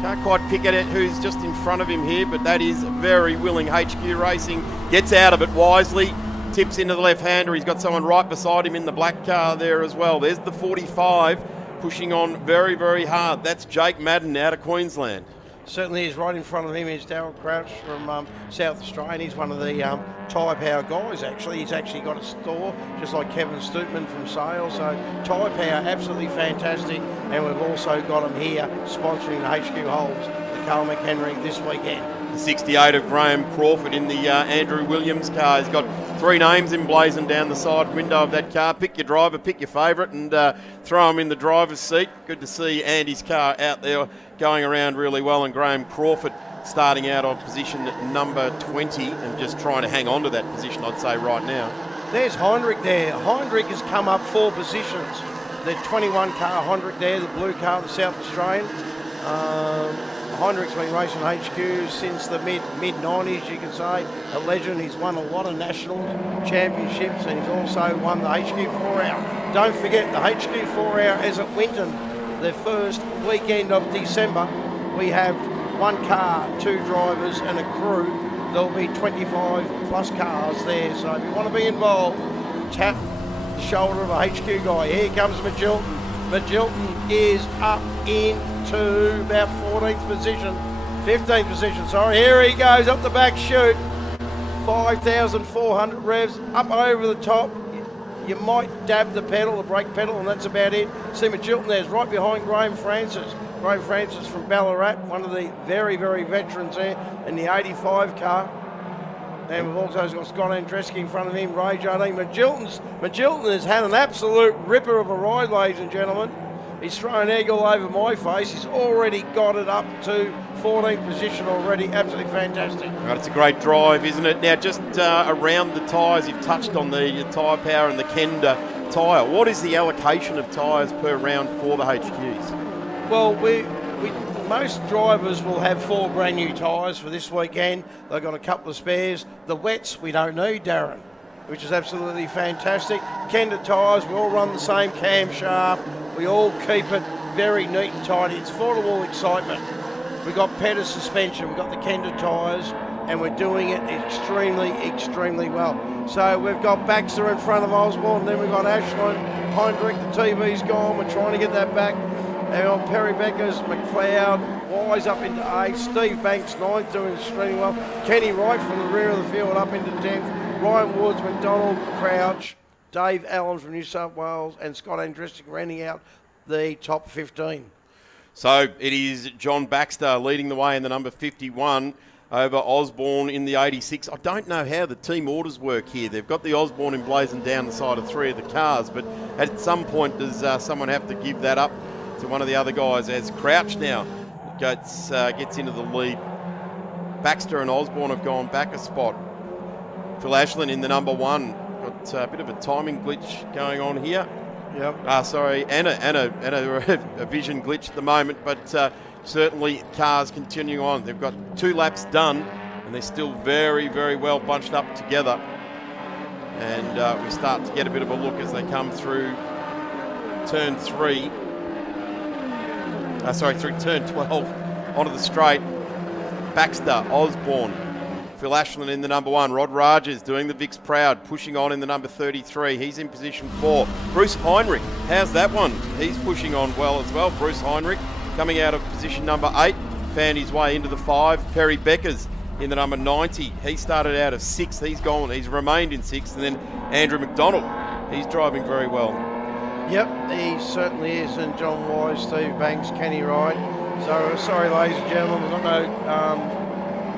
Can't quite pick it at who's just in front of him here, but that is very willing. HQ Racing gets out of it wisely, tips into the left-hander. He's got someone right beside him in the black car there as well. There's the 45 pushing on very, very hard. That's Jake Madden out of Queensland. Certainly is. Right in front of him is Darryl Crouch from South Australia. He's one of the Tyre Power guys, actually. He's actually got a store, just like Kevin Stootman from Sales. So Tyre Power, absolutely fantastic. And we've also got him here sponsoring the HQ Holds, the Carl McHenry this weekend. The 68 of Graham Crawford in the Andrew Williams car. He's got 3 names emblazoned down the side window of that car. Pick your driver, pick your favourite, and throw him in the driver's seat. Good to see Andy's car out there going around really well, and Graham Crawford starting out on position number 20 and just trying to hang on to that position, I'd say, right now. There's Heinrich there. Heinrich has come up 4 positions. The 21 car Heinrich there, the blue car, the South Australian. Heinrich's been racing HQ since the mid-90s, you can say. A legend. He's won a lot of national championships, and he's also won the HQ 4-hour. Don't forget, the HQ 4-hour is at Winton, the first weekend of December. We have 1 car, 2 drivers and a crew. There'll be 25 plus cars there, so if you want to be involved, tap the shoulder of a HQ guy. Here comes Magilton. Magilton is up into about 14th position, 15th position, sorry. Here he goes up the back chute, 5,400 revs, up over the top. You might dab the pedal, the brake pedal, and that's about it. See Magilton there's right behind Graham Francis. Graham Francis from Ballarat, one of the very, very veterans there in the 85 car. And we've also got Scott Andreski in front of him, Ray Jardine. Magilton has had an absolute ripper of a ride, ladies and gentlemen. He's thrown egg all over my face. He's already got it up to 14th position already. Absolutely fantastic. Right, it's a great drive, isn't it? Now, just around the tyres, you've touched on the tyre power and the Kenda tyre. What is the allocation of tyres per round for the HQs? Well, most drivers will have 4 brand new tyres for this weekend. They've got a couple of spares. The wets we don't need, Darren, which is absolutely fantastic. Kenda tyres, we all run the same camshaft. We all keep it very neat and tidy. It's full of all excitement. We've got Pettis suspension, we've got the Kenda tyres, and we're doing it extremely, extremely well. So we've got Baxter in front of Osborne, then we've got Ashland, Heinrich, the TV's gone, we're trying to get that back. And on Perry Beckers, McLeod, Wise up into 8th, Steve Banks 9th, doing extremely well. Kenny Wright from the rear of the field up into 10th. Ryan Woods, McDonald, Crouch, Dave Allen from New South Wales, and Scott Andrestick rounding out the top 15. So it is John Baxter leading the way in the number 51 over Osborne in the 86. I don't know how the team orders work here. They've got the Osborne emblazoned down the side of 3 of the cars, but at some point does someone have to give that up to one of the other guys, as Crouch now gets into the lead. Baxter and Osborne have gone back a spot. Phil Ashland in the number 1. Got a bit of a timing glitch going on here. Yep. And a vision glitch at the moment, but certainly cars continue on. They've got 2 laps done, and they're still very, very well bunched up together. And we start to get a bit of a look as they come through turn 3. Through turn 12 onto the straight. Baxter, Osborne, Phil Ashland in the number 1. Rod Rogers doing the Vic's proud, pushing on in the number 33. He's in position 4. Bruce Heinrich, how's that one? He's pushing on well as well. Bruce Heinrich coming out of position number 8, found his way into the 5. Perry Beckers in the number 90. He started out of 6th. He's remained in 6th. And then Andrew McDonald, he's driving very well. Yep, he certainly is. And John Wise, Steve Banks, Kenny Wright. So sorry, ladies and gentlemen, we've got no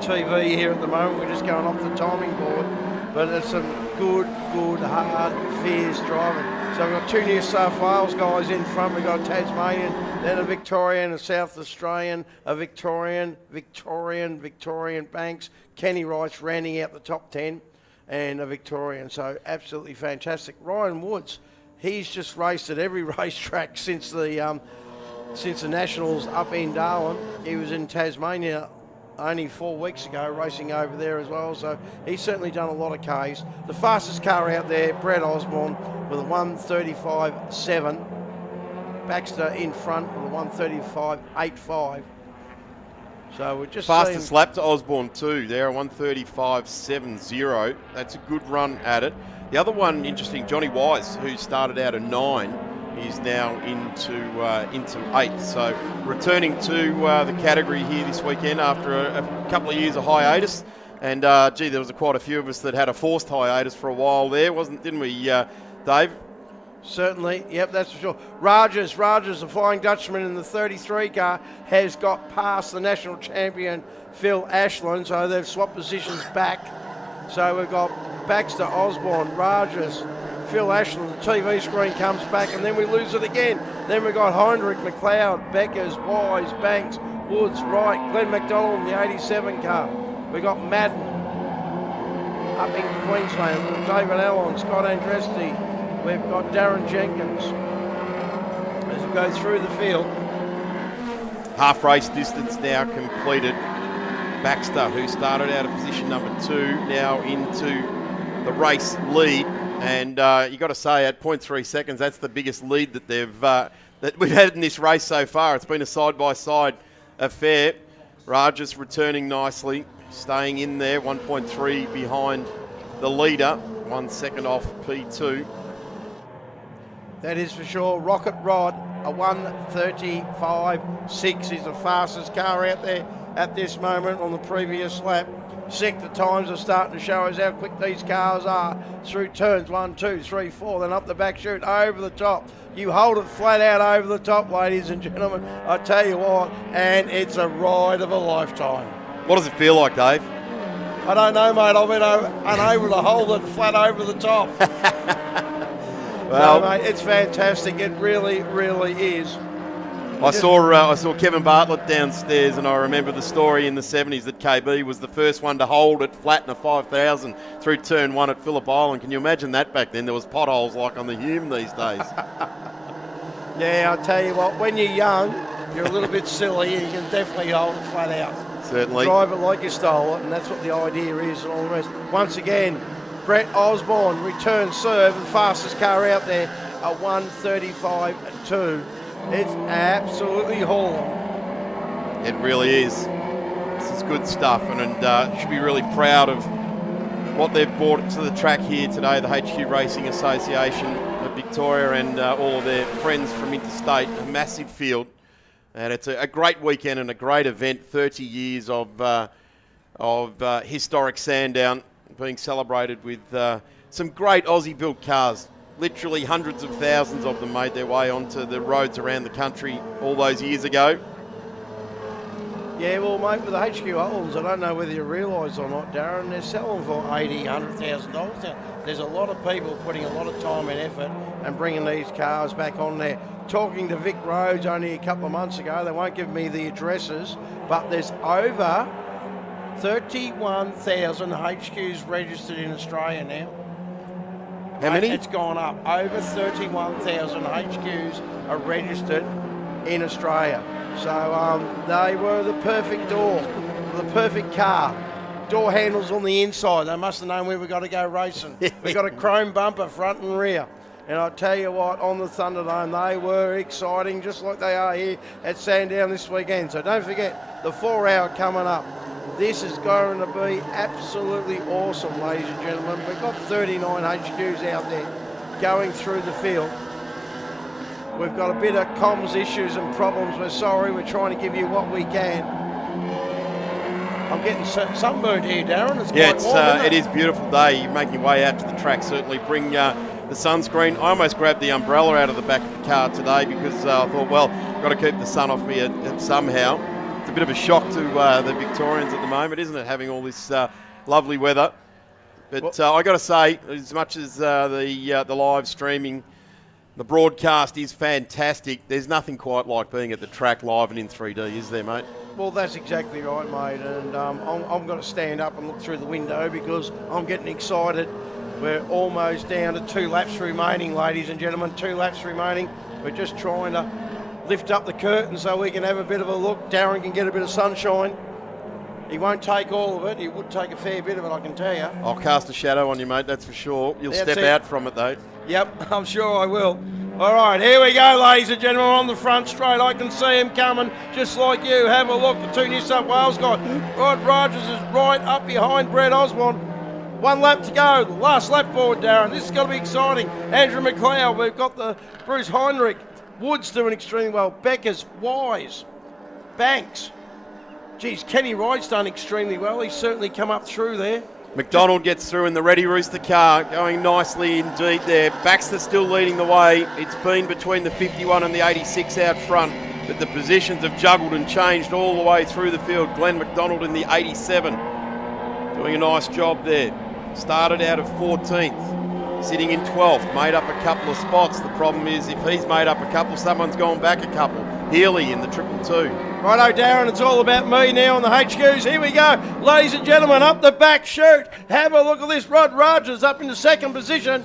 TV here at the moment. We're just going off the timing board. But it's some good, hard, fierce driving. So we've got 2 New South Wales guys in front. We've got Tasmanian, then a Victorian, a South Australian, a Victorian Banks. Kenny Wright's rounding out the top 10, and a Victorian. So absolutely fantastic. Ryan Woods, he's just raced at every racetrack since the Nationals up in Darwin. He was in Tasmania only 4 weeks ago, racing over there as well. So he's certainly done a lot of Ks. The fastest car out there, Brett Osborne, with a 1:35.7. Baxter in front with a 1:35.85. So we're just fastest lap to Osborne too. There, a 1:35.70. That's a good run at it. The other one, interesting, Johnny Wise, who started out at 9, is now into 8th. So returning to the category here this weekend after a couple of years of hiatus. And there was quite a few of us that had a forced hiatus for a while there, didn't we, Dave? Certainly, yep, that's for sure. Rogers, the Flying Dutchman in the 33 car, has got past the national champion Phil Ashland, so they've swapped positions back. So we've got Baxter, Osborne, Rogers, Phil Ashland. The TV screen comes back, and then we lose it again. Then we've got Heinrich, McLeod, Beckers, Wise, Banks, Woods, Wright, Glenn McDonald in the 87 car. We've got Madden up in Queensland with David Allen, Scott Andresti. We've got Darren Jenkins as we go through the field. Half race distance now completed. Baxter, who started out of position number 2, now into the race lead. And you got to say, at 0.3 seconds, that's the biggest lead that we've had in this race so far. It's been a side-by-side affair. Rajas returning nicely, staying in there, 1.3 behind the leader, 1 second off P2. That is for sure. Rocket Rod, a 1:35.6 is the fastest car out there at this moment on the previous lap. The times are starting to show us how quick these cars are through turns 1, 2, 3, 4, then up the back chute, over the top. You hold it flat out over the top, ladies and gentlemen. I tell you what, and it's a ride of a lifetime. What does it feel like, Dave? I don't know, mate. I've been unable to hold it flat over the top. Well, no, mate, it's fantastic. It really, really is. I saw Kevin Bartlett downstairs, and I remember the story in the 70s that KB was the first one to hold it flat in a 5,000 through turn 1 at Phillip Island. Can you imagine that back then? There was potholes like on the Hume these days. Yeah, I'll tell you what, when you're young, you're a little bit silly, and you can definitely hold it flat out. Certainly. Drive it like you stole it, and that's what the idea is and all the rest. Once again, Brett Osborne returns serve, the fastest car out there, a 1:35.2. It's absolutely hauling. It really is. This is good stuff, and should be really proud of what they've brought to the track here today, the HQ Racing Association of Victoria and all of their friends from interstate. A massive field, and it's a great weekend and a great event. 30 years of historic Sandown being celebrated with some great Aussie-built cars. Literally hundreds of thousands of them made their way onto the roads around the country all those years ago. Yeah, well, mate, with the HQ Holds, I don't know whether you realise or not, Darren, they're selling for $80,000, $100,000 now. There's a lot of people putting a lot of time and effort and bringing these cars back on there. Talking to Vic Rhodes only a couple of months ago, they won't give me the addresses, but there's over 31,000 HQs registered in Australia now. How many? It's gone up. Over 31,000 HQs are registered in Australia. So they were the perfect door, the perfect car. Door handles on the inside. They must have known we were going to go racing. We got a chrome bumper front and rear. And I tell you what, on the Thunderdome, they were exciting, just like they are here at Sandown this weekend. So don't forget, the 4 hour coming up. This is going to be absolutely awesome, ladies and gentlemen. We've got 39 HQs out there going through the field. We've got a bit of comms issues and problems. We're sorry. We're trying to give you what we can. I'm getting sunburned here, Darren. It's quite warm, it is a beautiful day. You make your way out to the track, certainly. Bring the sunscreen. I almost grabbed the umbrella out of the back of the car today because I thought, well, got to keep the sun off me somehow. It's a bit of a shock to the Victorians at the moment, isn't it, having all this lovely weather? But I got to say, as much as the live streaming, the broadcast is fantastic, there's nothing quite like being at the track live and in 3D, is there, mate? Well, that's exactly right, mate. And I'm going to stand up and look through the window because I'm getting excited. We're almost down to 2 laps remaining, ladies and gentlemen. 2 laps remaining. We're just trying to lift up the curtain so we can have a bit of a look. Darren can get a bit of sunshine. He won't take all of it. He would take a fair bit of it, I can tell you. I'll cast a shadow on you, mate, that's for sure. You'll step out from it, though. Yep, I'm sure I will. All right, here we go, ladies and gentlemen, on the front straight. I can see him coming just like you. Have a look. The 2 New South Wales guys. Rod Rogers is right up behind Brett Osborne. 1 lap to go. The last lap forward, Darren. This is going to be exciting. Andrew McLeod. We've got the Bruce Heinrich. Woods doing extremely well. Beckers, Wise, Banks. Geez, Kenny Wright's done extremely well. He's certainly come up through there. McDonald gets through in the Ready Rooster car, going nicely indeed there. Baxter still leading the way. It's been between the 51 and the 86 out front, but the positions have juggled and changed all the way through the field. Glenn McDonald in the 87, doing a nice job there. Started out of 14th, sitting in 12th, made up a couple of spots. The problem is if he's made up a couple, someone's gone back a couple. Healy in the 222. Righto, Darren, it's all about me now on the HQs. Here we go. Ladies and gentlemen, up the back chute. Have a look at this. Rod Rogers up in the 2nd position.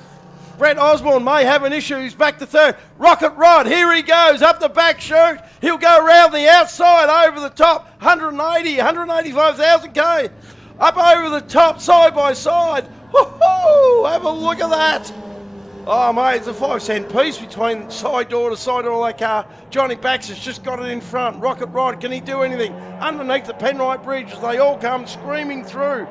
Brett Osborne may have an issue. He's back to third. Rocket Rod, here he goes, up the back chute. He'll go around the outside, over the top, 185,000 K. Up over the top, side by side. Woo-hoo! Have a look at that. Oh, mate, it's a 5 cent piece between side door to side door of that car. Johnny Baxter's just got it in front. Rocket Rod, can he do anything? Underneath the Penrite Bridge as they all come screaming through.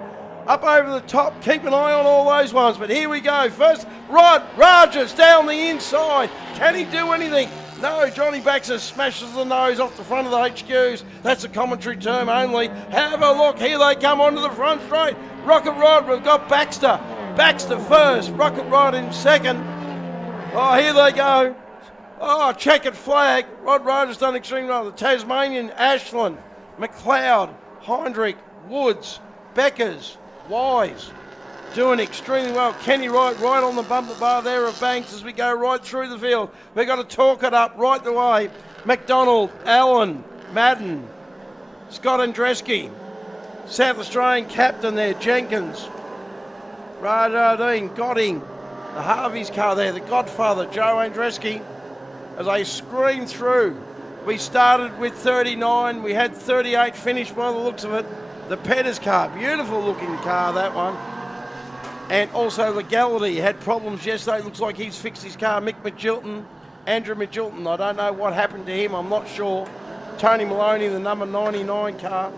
Up over the top, keep an eye on all those ones. But here we go. First, Rogers down the inside. Can he do anything? No, Johnny Baxter smashes the nose off the front of the HQs. That's a commentary term only. Have a look. Here they come onto the front straight. Rocket Rod, we've got Baxter. Baxter first, Rocket Rod in second. Oh, here they go. Oh, checkered flag. Rod Rogers done extremely well. The Tasmanian, Ashland, McLeod, Heinrich, Woods, Beckers, Wise, doing extremely well. Kenny Wright right on the bumper bar there of Banks as we go right through the field. We've got to talk it up right the way. McDonald, Allen, Madden, Scott Andreski, South Australian captain there, Jenkins, Radardine, Godding, the Harvey's car there, the Godfather, Joe Andreski, as they scream through. We started with 39, we had 38 finished by the looks of it. The Petters car, beautiful looking car, that one. And also Legality had problems yesterday. Looks like he's fixed his car. Mick Magilton, Andrew Magilton. I don't know what happened to him. I'm not sure. Tony Maloney, the number 99 car.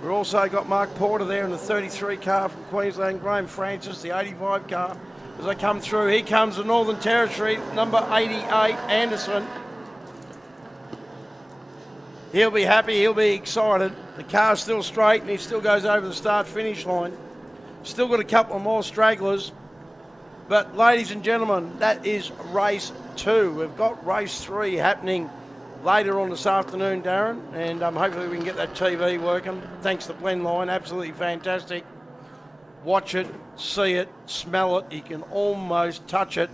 We've also got Mark Porter there in the 33 car from Queensland. Graham Francis, the 85 car. As they come through, here comes the Northern Territory, number 88, Anderson. He'll be happy. He'll be excited. The car's still straight and he still goes over the start-finish line. Still got a couple of more stragglers. But ladies and gentlemen, that is race 2. We've got race 3 happening later on this afternoon, Darren. And hopefully we can get that TV working. Thanks to Blendline, absolutely fantastic. Watch it, see it, smell it. You can almost touch it.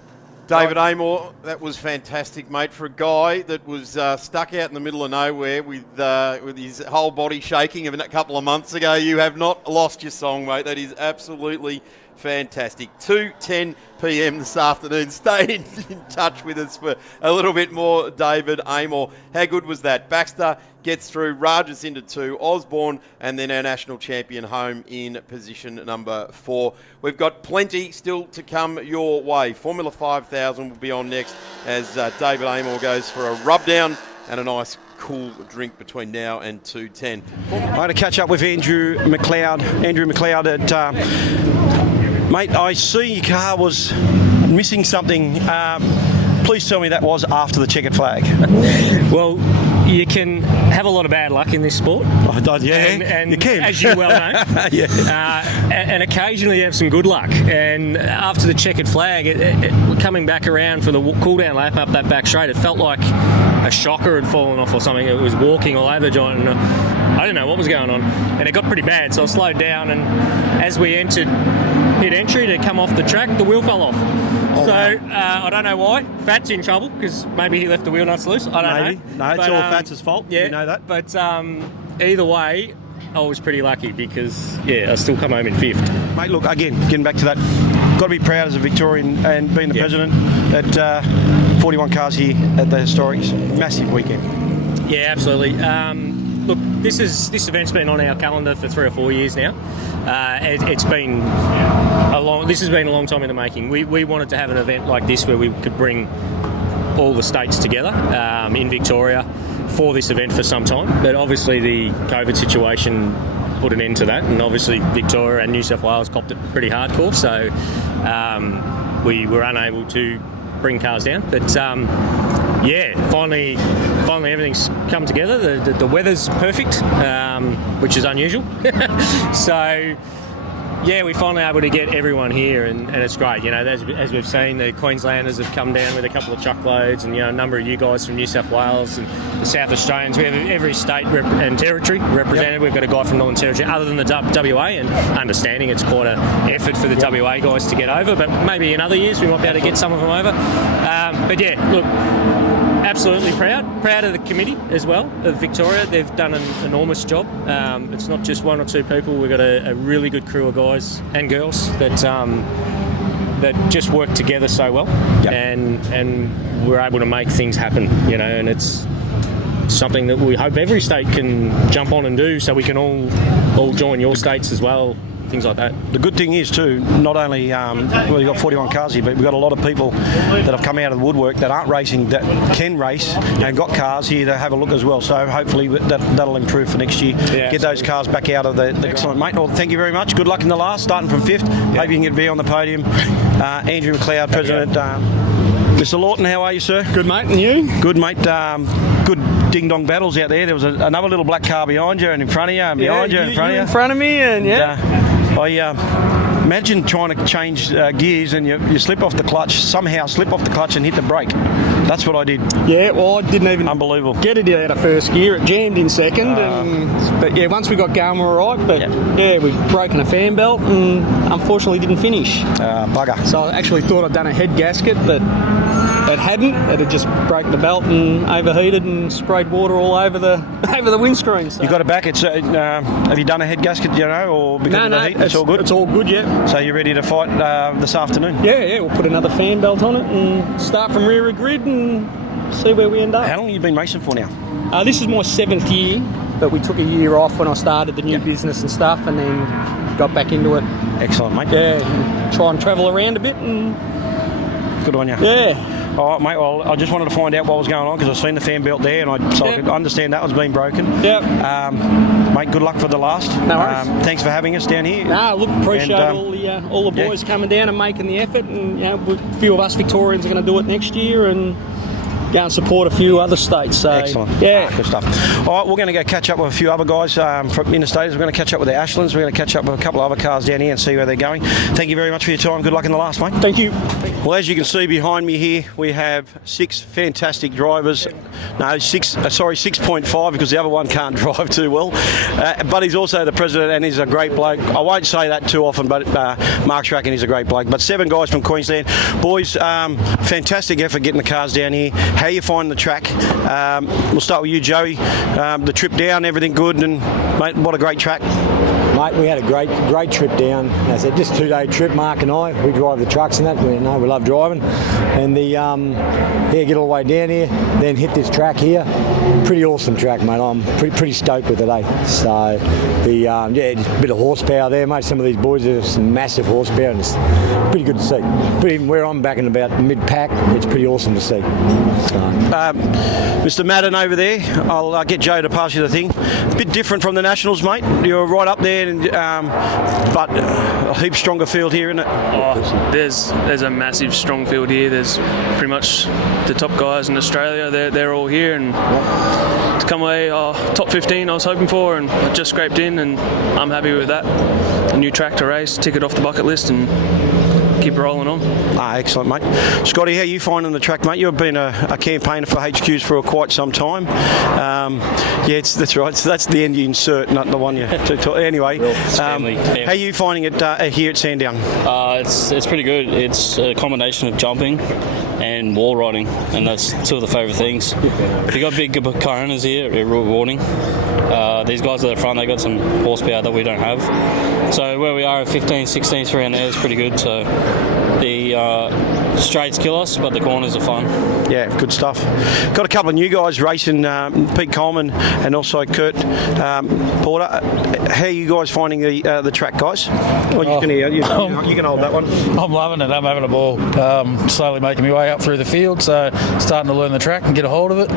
David Amor, that was fantastic, mate. For a guy that was stuck out in the middle of nowhere with his whole body shaking a couple of months ago, you have not lost your song, mate. That is absolutely fantastic. 2:10 p.m. this afternoon. Stay in touch with us for a little bit more, David Amor. How good was that? Baxter gets through, Rogers into 2, Osborne, and then our national champion home in position number 4. We've got plenty still to come your way. Formula 5000 will be on next as David Amor goes for a rub down and a nice cool drink between now and 2:10. I had to catch up with Andrew McLeod at... mate, I see your car was missing something. Please tell me that was after the checkered flag. Well, you can have a lot of bad luck in this sport. And you can. As you well know. Yeah. And occasionally you have some good luck. And after the checkered flag, coming back around for the cool-down lap up that back straight, it felt like a shocker had fallen off or something. It was walking all over the joint. I didn't know what was going on. And it got pretty bad, so I slowed down. And as we entered mid-entry to come off the track, the wheel fell off. Wow. I don't know why. Fat's in trouble because maybe he left the wheel nuts loose. I don't know. No, it's all Fats' fault. Yeah, we know that. But either way, I was pretty lucky because, I still come home in 5th. Mate, look, again, getting back to that, got to be proud as a Victorian and being the president at 41 cars here at the Historics. Massive weekend. Yeah, absolutely. Look, this event's been on our calendar for 3 or 4 years now. It's been this has been a long time in the making. We wanted to have an event like this where we could bring all the states together in Victoria for this event for some time, but obviously the COVID situation put an end to that, and obviously Victoria and New South Wales copped it pretty hardcore, so we were unable to bring cars down. But finally everything's come together. The weather's perfect, which is unusual. So we're finally able to get everyone here, and it's great. As we've seen, the Queenslanders have come down with a couple of truckloads, and a number of you guys from New South Wales and the South Australians. We have every state and territory represented. Yep. We've got a guy from Northern Territory, other than the WA, and understanding it's quite an effort for the WA guys to get over, but maybe in other years we might be able to get some of them over. Look, absolutely proud of the committee as well of Victoria. They've done an enormous job. It's not just 1 or 2 people. We've got a really good crew of guys and girls that that just work together so well, Yep. and we're able to make things happen, you know, and it's something that we hope every state can jump on and do, so we can all join your states as well, things like that. The good thing is too, not only you've got 41 cars here, but we've got a lot of people that have come out of the woodwork that aren't racing, that can race and got cars here to have a look as well. So hopefully that'll improve for next year. Yeah. Get those cars back out of the excellent, mate. Well, thank you very much. Good luck in the last, starting from 5th. Hope you can get to be on the podium. Andrew McLeod, President. Mr. Lawton, how are you, sir? Good, mate, and you? Good, mate. Good ding-dong battles out there. There was another little black car behind you and in front of you and behind you and in front of you. In front of me, and I imagine trying to change gears and you slip off the clutch, somehow slip off the clutch and hit the brake. That's what I did. Yeah, well, I didn't even Unbelievable. get it out of first gear. It jammed in second. But yeah, once we got going, we were all right. But yeah, we'd broken a fan belt and unfortunately didn't finish. Bugger. So I actually thought I'd done a head gasket, but it hadn't. It had just broken the belt and overheated and sprayed water all over the windscreens. You got it back. It's have you done a head gasket, you know, or because of the heat? It's all good. It's all good, yeah. So you're ready to fight this afternoon? Yeah. We'll put another fan belt on it and start from rear of grid and see where we end up. How long have you been racing for now? This is my 7th year, but we took a year off when I started the new business and stuff, and then got back into it. Excellent, mate. Yeah, try and travel around a bit and. Good on you. Yeah. All right, mate. Well, I just wanted to find out what was going on because I've seen the fan belt there, and I could understand that was being broken. Yeah. Mate, good luck for the last. No worries. Thanks for having us down here. No, look, appreciate all the boys coming down and making the effort, and a few of us Victorians are going to do it next year and go and support a few other states. So, excellent. Yeah. Good stuff. All right, we're going to go catch up with a few other guys from interstate. We're going to catch up with the Ashlands. We're going to catch up with a couple of other cars down here and see where they're going. Thank you very much for your time. Good luck in the last, mate. Thank you. Well, as you can see behind me here, we have 6 fantastic drivers. No, 6.5 because the other one can't drive too well. But he's also the president and he's a great bloke. I won't say that too often, but Mark Strachan is a great bloke. But 7 guys from Queensland. Boys, fantastic effort getting the cars down here. How you find the track? We'll start with you, Joey. The trip down, everything good, and mate, what a great track. Mr. Madden over there, I'll get Joe to pass you the thing. A bit different from the Nationals, mate. You're right up there, and, but a heap stronger field here, isn't it? Excellent, mate. Scotty, how are you finding the track, mate? You've been a campaigner for HQs for quite some time. That's right. So that's the end you insert, not the one you... Anyway, how are you finding it here at Sandown? Yeah, good stuff. Got a couple of new guys racing, Pete Coleman and also Kurt Porter. How are you guys finding the track, guys? Well, you can hold that one. I'm loving it. I'm having a ball. Slowly making my way up through the field, so starting to learn the track and get a hold of it.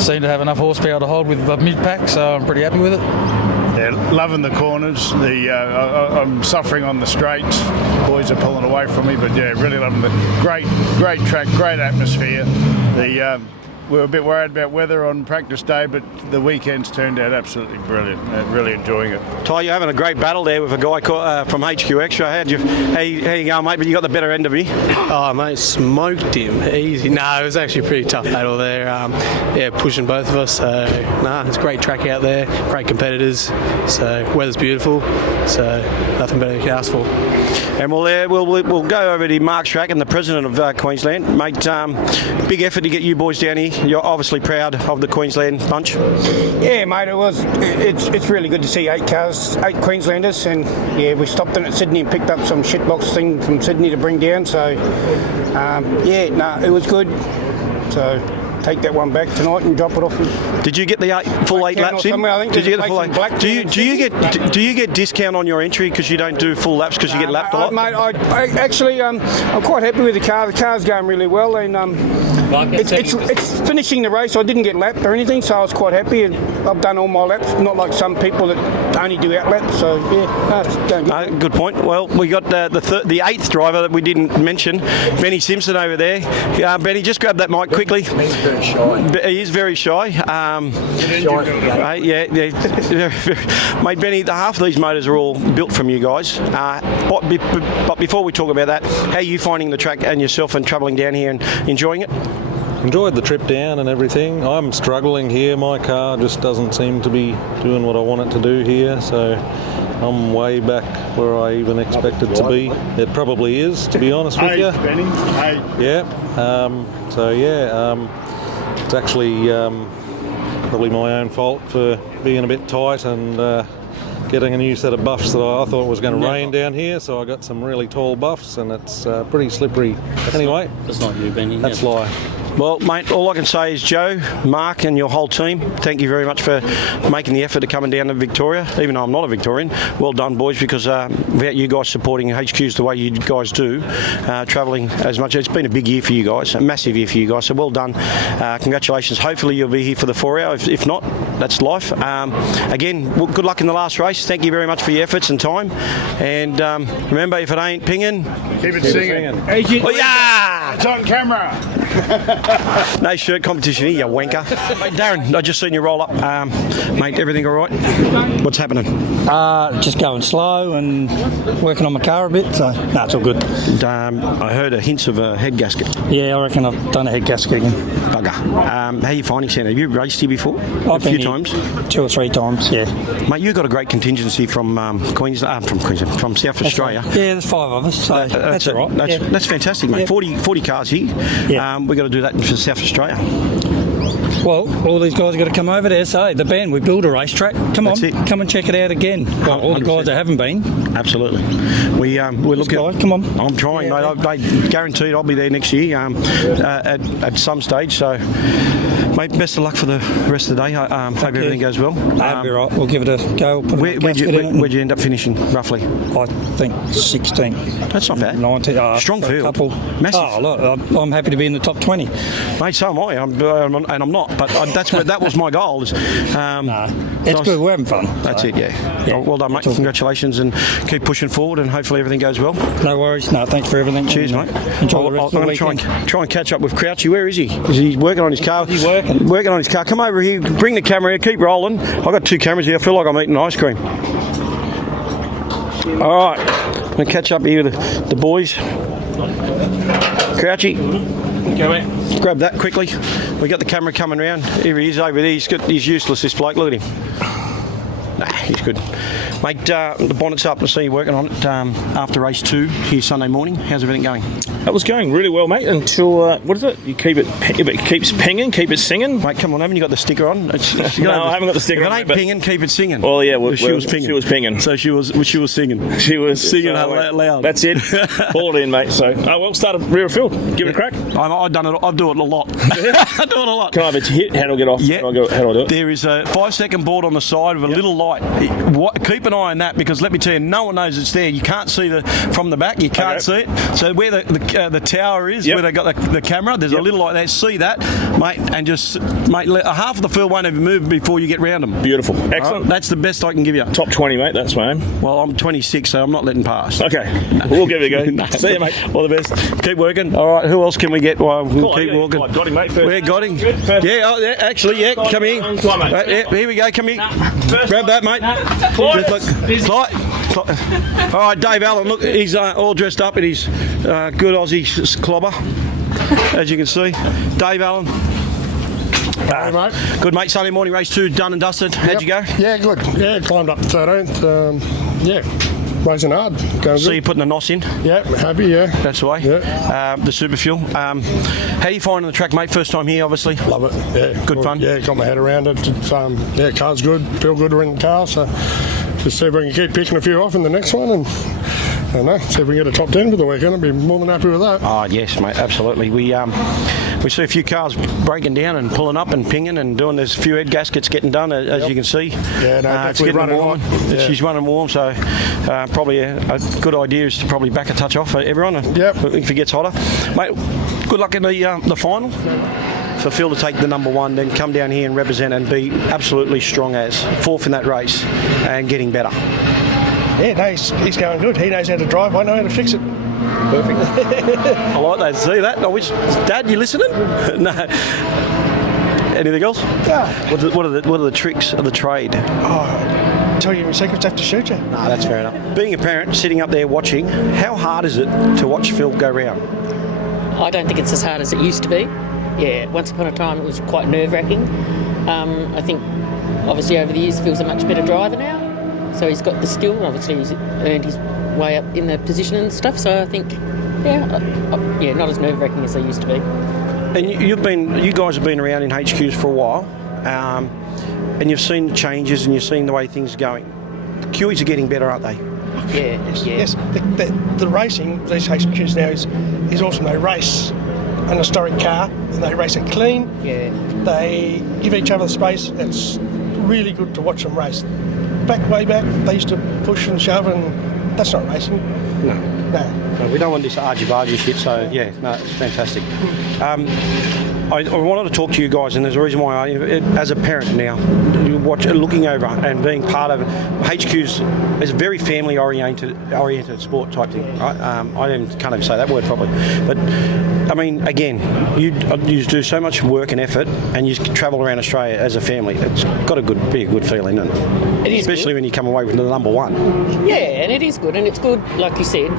Seem to have enough horsepower to hold with the mid-pack, so I'm pretty happy with it. Yeah, loving the corners. I'm suffering on the straights. Boys are pulling away from me, but yeah, really loving it. Great track, great atmosphere. We were a bit worried about weather on practice day, but the weekends turned out absolutely brilliant. I'm really enjoying it. Ty, you're having a great battle there with a guy from HQ Extra. How you going, mate? But you got the better end of me. Oh, mate, smoking. It was actually pretty tough battle there. Pushing both of us. It's a great track out there, great competitors. So weather's beautiful. So nothing better than us. And we'll go over to Mark Strachan, the president of Queensland. Mate, big effort to get you boys down here. You're obviously proud of the Queensland bunch. Yeah, mate, it's really good to see 8 cars, 8 Queenslanders, and yeah, we stopped in at Sydney and picked up some shit box thing from Sydney to bring down, so Did you get the full 8 laps in? Did you get the full 8? Do you get discount on your entry because you don't do full laps because you get lapped a lot? Actually, I'm quite happy with the car. The car's going really well, and finishing the race, I didn't get lapped or anything, so I was quite happy. And I've done all my laps, not like some people that only do out laps. So yeah. Good point. Well, we got the 8th driver that we didn't mention, Benny Simpson over there. Benny, just grab that mic quickly. He's very shy. He is very shy. Mate, Benny, half of these motors are all built from you guys. But before we talk about that, how are you finding the track and yourself and travelling down here and enjoying it? Hey, Benny. Hey. Well, mate, all I can say is Joe, Mark and your whole team, thank you very much for making the effort to coming down to Victoria, even though I'm not a Victorian. Well done, boys, because without you guys supporting HQs the way you guys do, travelling as much, it's been a big year for you guys, a massive year for you guys, so well done. Congratulations. Hopefully you'll be here for the 4 hour. If not, that's life. Again, good luck in the last race. Thank you very much for your efforts and time. And remember, if it ain't pinging, keep it singing. Oh, yeah! It's on camera. No shirt competition here, you wanker. Mate, Darren, I just seen you roll up. Mate, everything all right? What's happening? Just going slow and working on my car a bit, so no, it's all good. I heard a hints of a head gasket. Yeah, I reckon I've done a head gasket again. Bugger. How are you finding Sandown? Have you raced here before? A few times? 2 or 3 times, yeah. Mate, you've got a great contingency from Queensland, from South Australia. Yeah, there's 5 of us, so that's all right. That's fantastic, mate. Yeah. 40 cars here. Yeah. We've got to do that for South Australia. Well, all these guys have got to come over there. So the band, we build a racetrack. Come and check it out again. Well, all the guys that haven't been. Absolutely. We're looking. Come on. I'm trying, mate. I guaranteed I'll be there next year at some stage. So, mate, best of luck for the rest of the day. Hope everything goes well. Be right. We'll give it a go. Where'd you end up finishing roughly? I think 16. That's not bad. 19. Strong field. Massive. Oh, look, I'm happy to be in the top 20. Mate, so am I. And I'm not. But that was my goal. It's good. We're having fun. That's it. Yeah. Well done, mate. Congratulations, and keep pushing forward, and hopefully everything goes well. No worries. No, thanks for everything. Cheers, mate. I'm going to try and catch up with Crouchy. Where is he? Is he working on his car? He's working. Working on his car. Come over here. Bring the camera here. Keep rolling. I've got 2 cameras here. I feel like I'm eating ice cream. All right. I'm going to catch up here with the boys. Crouchy. Grab that quickly. We got the camera coming round. Here he is over there. He's useless, this bloke. Look at him. Nah, he's good. Mate, the bonnet's up. I see you working on it after race 2 here Sunday morning. How's everything going? That was going really well, mate, until, what is it? You keep it, if it keeps pinging, keep it singing. Mate, come on, haven't you got the sticker on? No, I haven't got the sticker on. If it ain't pinging, keep it singing. Well, yeah, she was pinging. She was pinging. So she was singing. She was singing loud. That's it. Pull it in, mate. So, well, start a rear field. Give it a crack. I've done it. I do it a lot. I do it a lot. Can I have a hit? How do I get off? Yeah. How do I do it? There is a 5-second board on the side with a little light. Keep an eye on that, because let me tell you, no one knows it's there. You can't see from the back. You can't see it. So where the tower is, where they got the camera, there's a little light there. See that, mate, and just half of the field won't even move before you get round them. Beautiful. Excellent. Right? That's the best I can give you. Top 20, mate. That's my aim. Well, I'm 26, so I'm not letting pass. Okay. We'll give it a go. See you, mate. All the best. Keep working. All right. Who else can we get? Well, got him, mate. First. Yeah, got him. First. Yeah. Actually, yeah. Come here. Time, mate. Yeah, here we go. Come here. First. Grab that, mate. Busy. All right, Dave Allen. Look, he's all dressed up in his good Aussie clobber, as you can see. Dave Allen. Hey, mate. Good, mate. Sunday morning race 2 done and dusted. Yep. How'd you go? Yeah, good. Yeah, climbed up to 13th. Yeah, racing hard. Going So good. you putting the NOS in? Yeah, happy. Yeah. That's the way. Yeah. The super fuel. How are you finding the track, mate? First time here, obviously. Love it. Yeah. Good fun. Yeah, got my head around it. It's, car's good. Feel good to in the car. So just see if we can keep picking a few off in the next one, and I don't know, see if we can get a top 10 for the weekend. I'd be more than happy with that. Oh yes, mate. Absolutely. We see a few cars breaking down and pulling up and pinging and doing. There's a few head gaskets getting done, as you can see. Yeah, no, definitely running hot. Yeah. She's running warm, so probably a good idea is to probably back a touch off for everyone. Yep. If it gets hotter. Mate, good luck in the final. I feel to take the number one, but come down here and represent it and be absolutely strong as fourth in that race and getting better. Yeah, no, he's going good. He knows how to drive. Why don't he fix it? I like that. See that? Dad, you listen to it? No. Anything else? What are the tricks of the trade? Tell you what, take the shoot. Being a parent, sitting up there watching, how hard is it to watch Phil go around? I don't think it's as hard as it used to be. Yeah, once upon a time it was quite nerve-wracking. I think, obviously, over the years, Phil's a much better driver now. So he's got the skill. Obviously, he's earned his way up in the position and stuff. So I think, not as nerve-wracking as they used to be. You guys have been around in HQs for a while, and you've seen the changes and you've seen the way things go. Kiwis are getting better, aren't they? Yeah. The racing, these HQs now, is also a race. A historic car, they're racing clean. Yeah. They give each other space. It's really good to watch them race. Way back, they used to push and shove, and that's not good. No, we don't want this to argue this, so yeah, it's fantastic. I wanted to talk to you guys, and there's a reason why as a parent now, looking over and being part of HQs, it's a very family-oriented sport type thing. I can't say that word, but I mean, again, you do so much work and effort, and you travel around Australia as a family. It's got to be a good feeling. It is Especially good. when you come away with the number one. Yeah, and it is good, and it's good, like you said,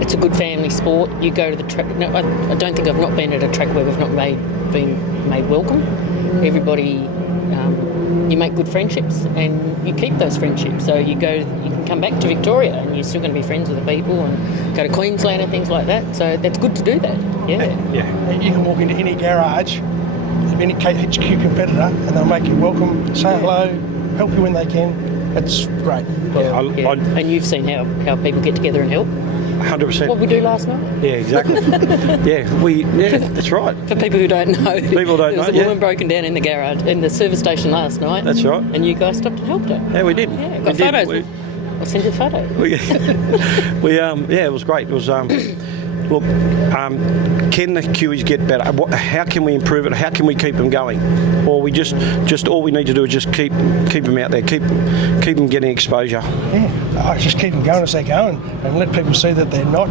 it's a good family sport. You go to the track. No, I don't think I've not been at a track where we've not been made welcome. Everybody, you make good friendships, and you keep those friendships. So you can come back to Victoria, and you're still going to be friends with the people, and go to Queensland and things like that. So that's good to do that. Yeah. You can walk into any garage, really take you to your competitor, and they make you welcome, say hello, help you when they can. It's great. Well, yeah, and you've seen how people get together and help. 100%. What we do last night. Yeah, exactly. That's right. For people who don't know, there was a woman broken down in the garage, in the service station last night. That's right. And you guys stopped and helped her. Yeah, we did. Yeah, got photos. I'll send you a photo. It was great. It was, can the Kiwis get better? How can we improve it? How can we keep them going? Or we just all we need to do is just keep them out there, keep them getting exposure. I just keep them going as they go, and let people see that they're not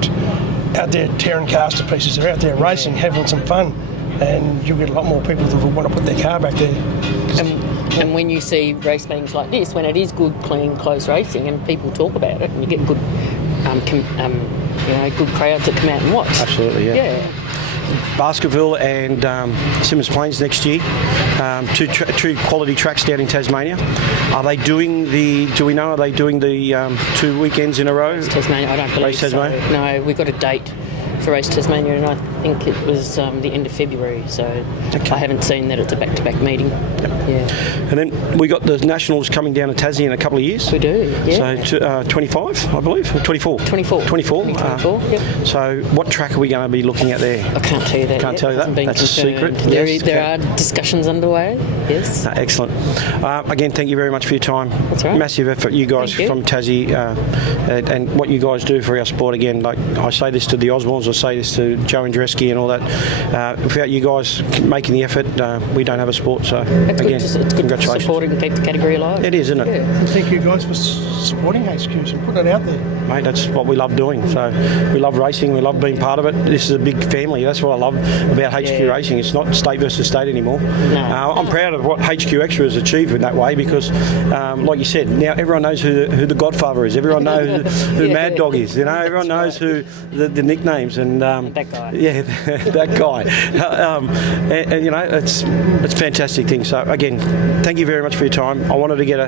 out there tearing cars to pieces. They're out there racing, having some fun, and you'll get a lot more people that want to put their car back there. And when you see race meetings like this, when it is good, clean, close racing, and people talk about it, and you get good, good crowds that come out and watch. Absolutely, yeah. Baskerville and Simmons Plains next year, two quality tracks down in Tasmania. Are they doing the 2 weekends in a row? Race Tasmania, I don't believe so. No, we got a date for Race Tasmania, and I think it was the end of February. So I haven't seen that it's a back-to-back meeting. Yeah. And then we got the Nationals coming down to Tassie in a couple of years. We do, yeah. So, 25, I believe. 24. 2024. Yep. So what track are we going to be looking at there? I can't tell you that yet. It hasn't been confirmed. There are discussions underway. Yes. Excellent. Again, thank you very much for your time. That's right. Massive effort, you guys. Thank you. From Tassie, and what you guys do for our sport. Again, like I say this to the Osborns, I say this to Joe Andreski and all that. Without you guys making the effort, we don't have a sport. So it's good to support it and keep the category alive. It is, isn't it? Yeah. Thank you guys for supporting us. We should put that out there. Mate, that's what we love doing. So we love racing. We love being part of it. This is a big family. That's what I love about HQ Racing. It's not state versus state anymore. No. I'm proud of what HQ Extra has achieved in that way because, like you said, now everyone knows who the Godfather is. Everyone knows who the Mad Dog is. You know, everyone knows who the nicknames and that guy. Yeah, that guy. And you know, it's a fantastic thing. So again, thank you very much for your time. I wanted to get a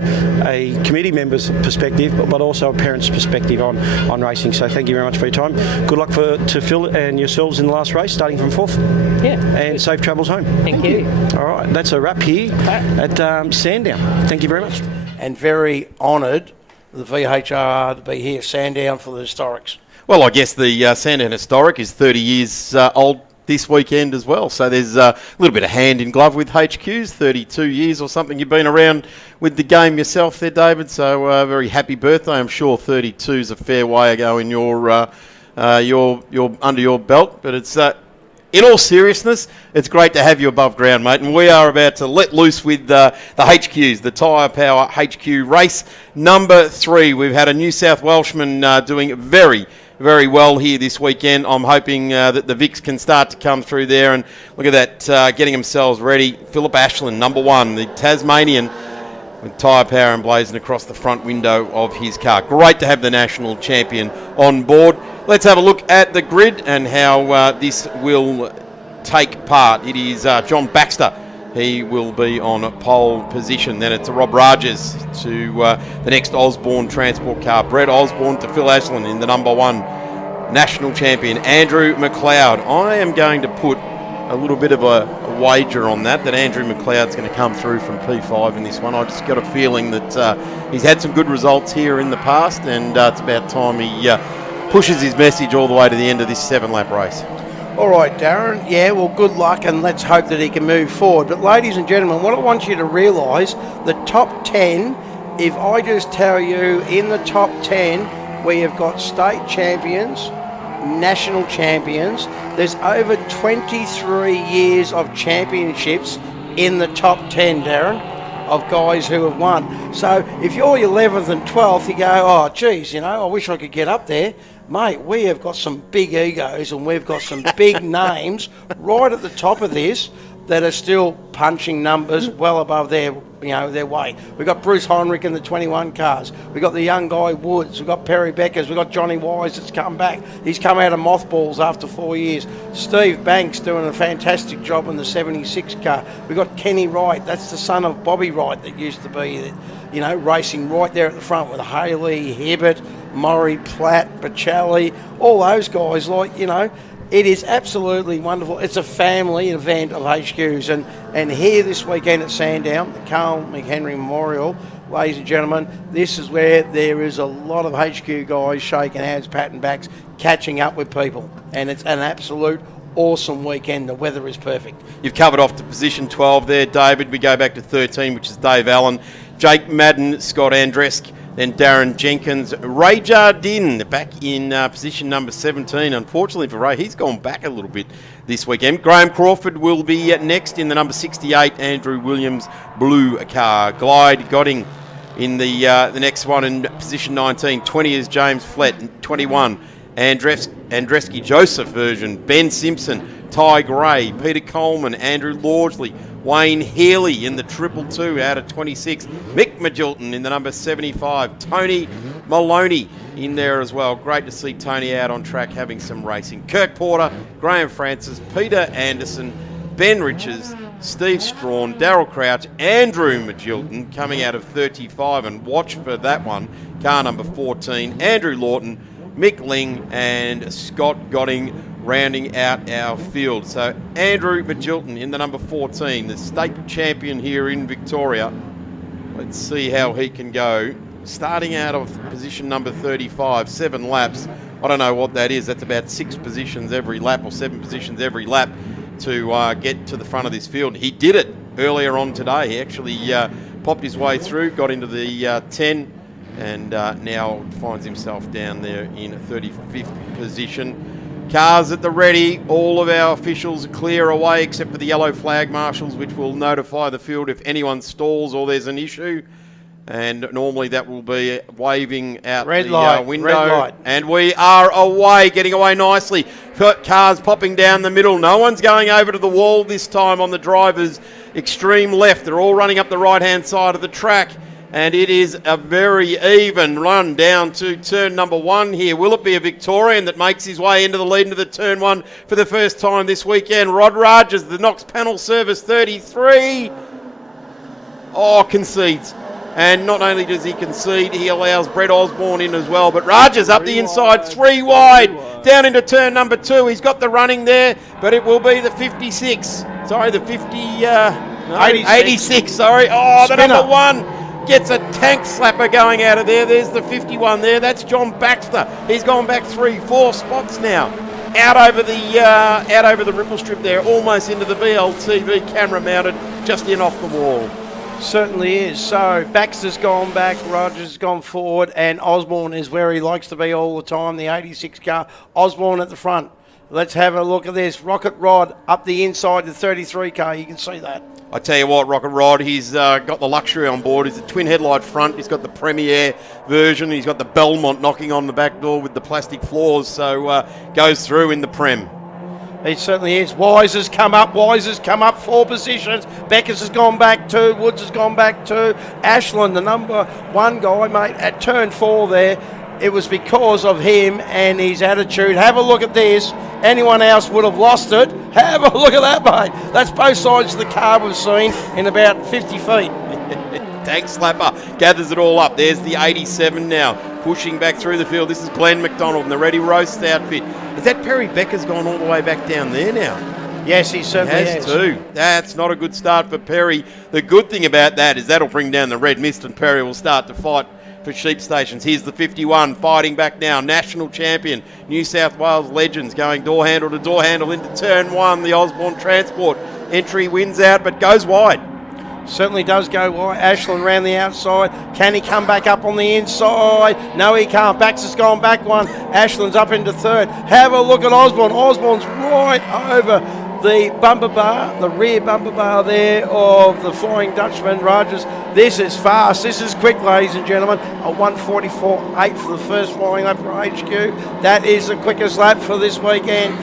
committee member's perspective, but also a parent's perspective on racing. So thank you very much for your time. Good luck to Phil and yourselves in the last race, starting from fourth. Yeah, and good. safe travels home. Thank you. All right, that's a wrap here at Sandown. Thank you very much. And very honoured the VHR to be here, Sandown, for the historics. Well, I guess the Sandown Historic is 30 years old this weekend as well. So there's a little bit of hand in glove with HQs. 32 years or something you've been around with the game yourself there, David. So very happy birthday. I'm sure 32 is a fair way ago in your under your belt. But it's in all seriousness, it's great to have you above ground, mate. And we are about to let loose with the HQs, the Tyre Power HQ race number 3. We've had a New South Welshman doing very well here this weekend. I'm hoping that the Vics can start to come through there. And look at that, getting themselves ready. Philip Ashland, number 1, the Tasmanian, with tyre power emblazoned across the front window of his car. Great to have the national champion on board. Let's have a look at the grid and how this will take part. It is John Baxter. He will be on pole position. Then it's Rob Rajas to the next Osborne transport car. Brett Osborne to Phil Ashland in the number 1 national champion. Andrew McLeod. I am going to put a little bit of a wager on that Andrew McLeod's going to come through from P5 in this one. I just got a feeling that he's had some good results here in the past, and it's about time he pushes his message all the way to the end of this 7-lap race. All right, Darren. Yeah, well, good luck, and let's hope that he can move forward. But ladies and gentlemen, what I want you to realise, the top 10, if I just tell you in the top 10, we have got state champions, national champions. There's over 23 years of championships in the top 10, Darren, of guys who have won. So if you're 11th and 12th, you go, oh, geez, I wish I could get up there. Mate, we have got some big egos and we've got some big names right at the top of this that are still punching numbers well above their weight. We've got Bruce Heinrich in the 21 cars. We've got the young guy Woods. We've got Perry Beckers. We've got Johnny Wise that's come back. He's come out of mothballs after 4 years. Steve Banks doing a fantastic job in the 76 car. We've got Kenny Wright. That's the son of Bobby Wright that used to be, racing right there at the front with Haley, Hibbert, Murray, Platt, Baccelli, all those guys. It is absolutely wonderful. It's a family event of HQs. And here this weekend at Sandown, the Carl McHenry Memorial, ladies and gentlemen, this is where there is a lot of HQ guys shaking hands, patting backs, catching up with people. And it's an absolute awesome weekend. The weather is perfect. You've covered off to position 12 there, David. We go back to 13, which is Dave Allen, Jake Madden, Scott Andresk, then Darren Jenkins, Ray Jardine back in position number 17. Unfortunately for Ray, he's gone back a little bit this weekend. Graham Crawford will be next in the number 68, Andrew Williams blue car. Glide Godding in the next one in position 19. 20 is James Flett. 21, Andreski Joseph version. Ben Simpson, Ty Gray, Peter Coleman, Andrew Lordsley, Wayne Healy in the 222 out of 26. Mick Magilton in the number 75. Tony Maloney in there as well. Great to see Tony out on track having some racing. Kirk Porter, Graham Francis, Peter Anderson, Ben Riches, Steve Strawn, Darryl Crouch, Andrew Magilton coming out of 35. And watch for that one. Car number 14, Andrew Lawton, Mick Ling and Scott Godding rounding out our field. So Andrew Magilton in the number 14, the state champion here in Victoria. Let's see how he can go. Starting out of position number 35, 7 laps. I don't know what that is. That's about 6 positions every lap or 7 positions every lap to get to the front of this field. He did it earlier on today. He actually popped his way through, got into the 10 and now finds himself down there in 35th position. Cars at the ready. All of our officials are clear away except for the yellow flag marshals, which will notify the field if anyone stalls or there's an issue. And normally that will be waving out red the light, window. red light. And we are away, getting away nicely. Cars popping down the middle. No one's going over to the wall this time on the driver's extreme left. They're all running up the right-hand side of the track. And it is a very even run down to turn number 1 here. Will it be a Victorian that makes his way into the lead into the turn 1 for the first time this weekend? Rod Rajas, the Knox Panel Service 33. Oh, concedes. And not only does he concede, he allows Brett Osborne in as well. But Rajas up the inside, 3 wide, down into turn number 2. He's got the running there, but it will be the 56. Sorry, the 86, sorry. Oh, the number 1. Gets a tank slapper going out of there. There's the 51 there. That's John Baxter. He's gone back 3-4 spots now. out over the ripple strip there, almost into the VLTV, camera mounted, just in off the wall. Certainly is. So Baxter's gone back, Rogers has gone forward, and Osborne is where he likes to be all the time, the 86 car. Osborne at the front. Let's have a look at this. Rocket Rod up the inside, the 33 car. You can see that. I tell you what, Rocket Rod, he's got the luxury on board. He's a twin headlight front. He's got the Premier version. He's got the Belmont knocking on the back door with the plastic floors, so goes through in the Prem. He certainly is. Wise has come up. 4 positions. Beckers has gone back 2. Woods has gone back 2. Ashland, the number 1 guy, mate, at turn 4 there. It was because of him and his attitude. Have a look at this. Anyone else would have lost it. Have a look at that, mate. That's both sides of the car we've seen in about 50 feet. Tank Slapper gathers it all up. There's the 87 now, pushing back through the field. This is Glenn McDonald in the Ready Roast outfit. Is that Perry Becker's gone all the way back down there now? Yes, he certainly has. Too. That's not a good start for Perry. The good thing about that is that'll bring down the red mist and Perry will start to fight for sheep stations. Here's the 51 fighting back now. National champion, New South Wales Legends going door handle to door handle into turn 1. The Osborne Transport entry wins out but goes wide. Certainly does go wide. Ashland round the outside. Can he come back up on the inside? No, he can't. Baxter's gone back 1. Ashland's up into 3rd. Have a look at Osborne. Osborne's right over the bumper bar, the rear bumper bar there of the Flying Dutchman. Rogers, this is fast. This is quick, ladies and gentlemen. A 1:44.8 for the first flying lap for HQ. That is the quickest lap for this weekend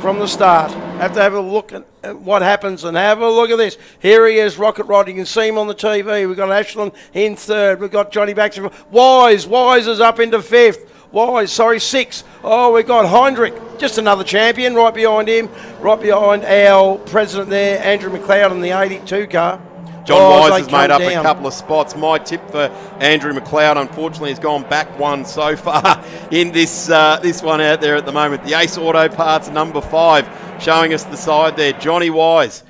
from the start. Have to have a look at what happens and have a look at this. Here he is, Rocket Rod. You can see him on the TV. We've got Ashland in 3rd. We've got Johnny Baxter. Wise is up into 5th. 6th. Oh, we've got Heinrich, just another champion right behind him. Right behind our president there, Andrew McLeod in the 82 car. John Wise has made up a couple of spots. My tip for Andrew McLeod, unfortunately, has gone back 1 so far in this one out there at the moment. The Ace Auto Parts number 5 showing us the side there. Johnny Wise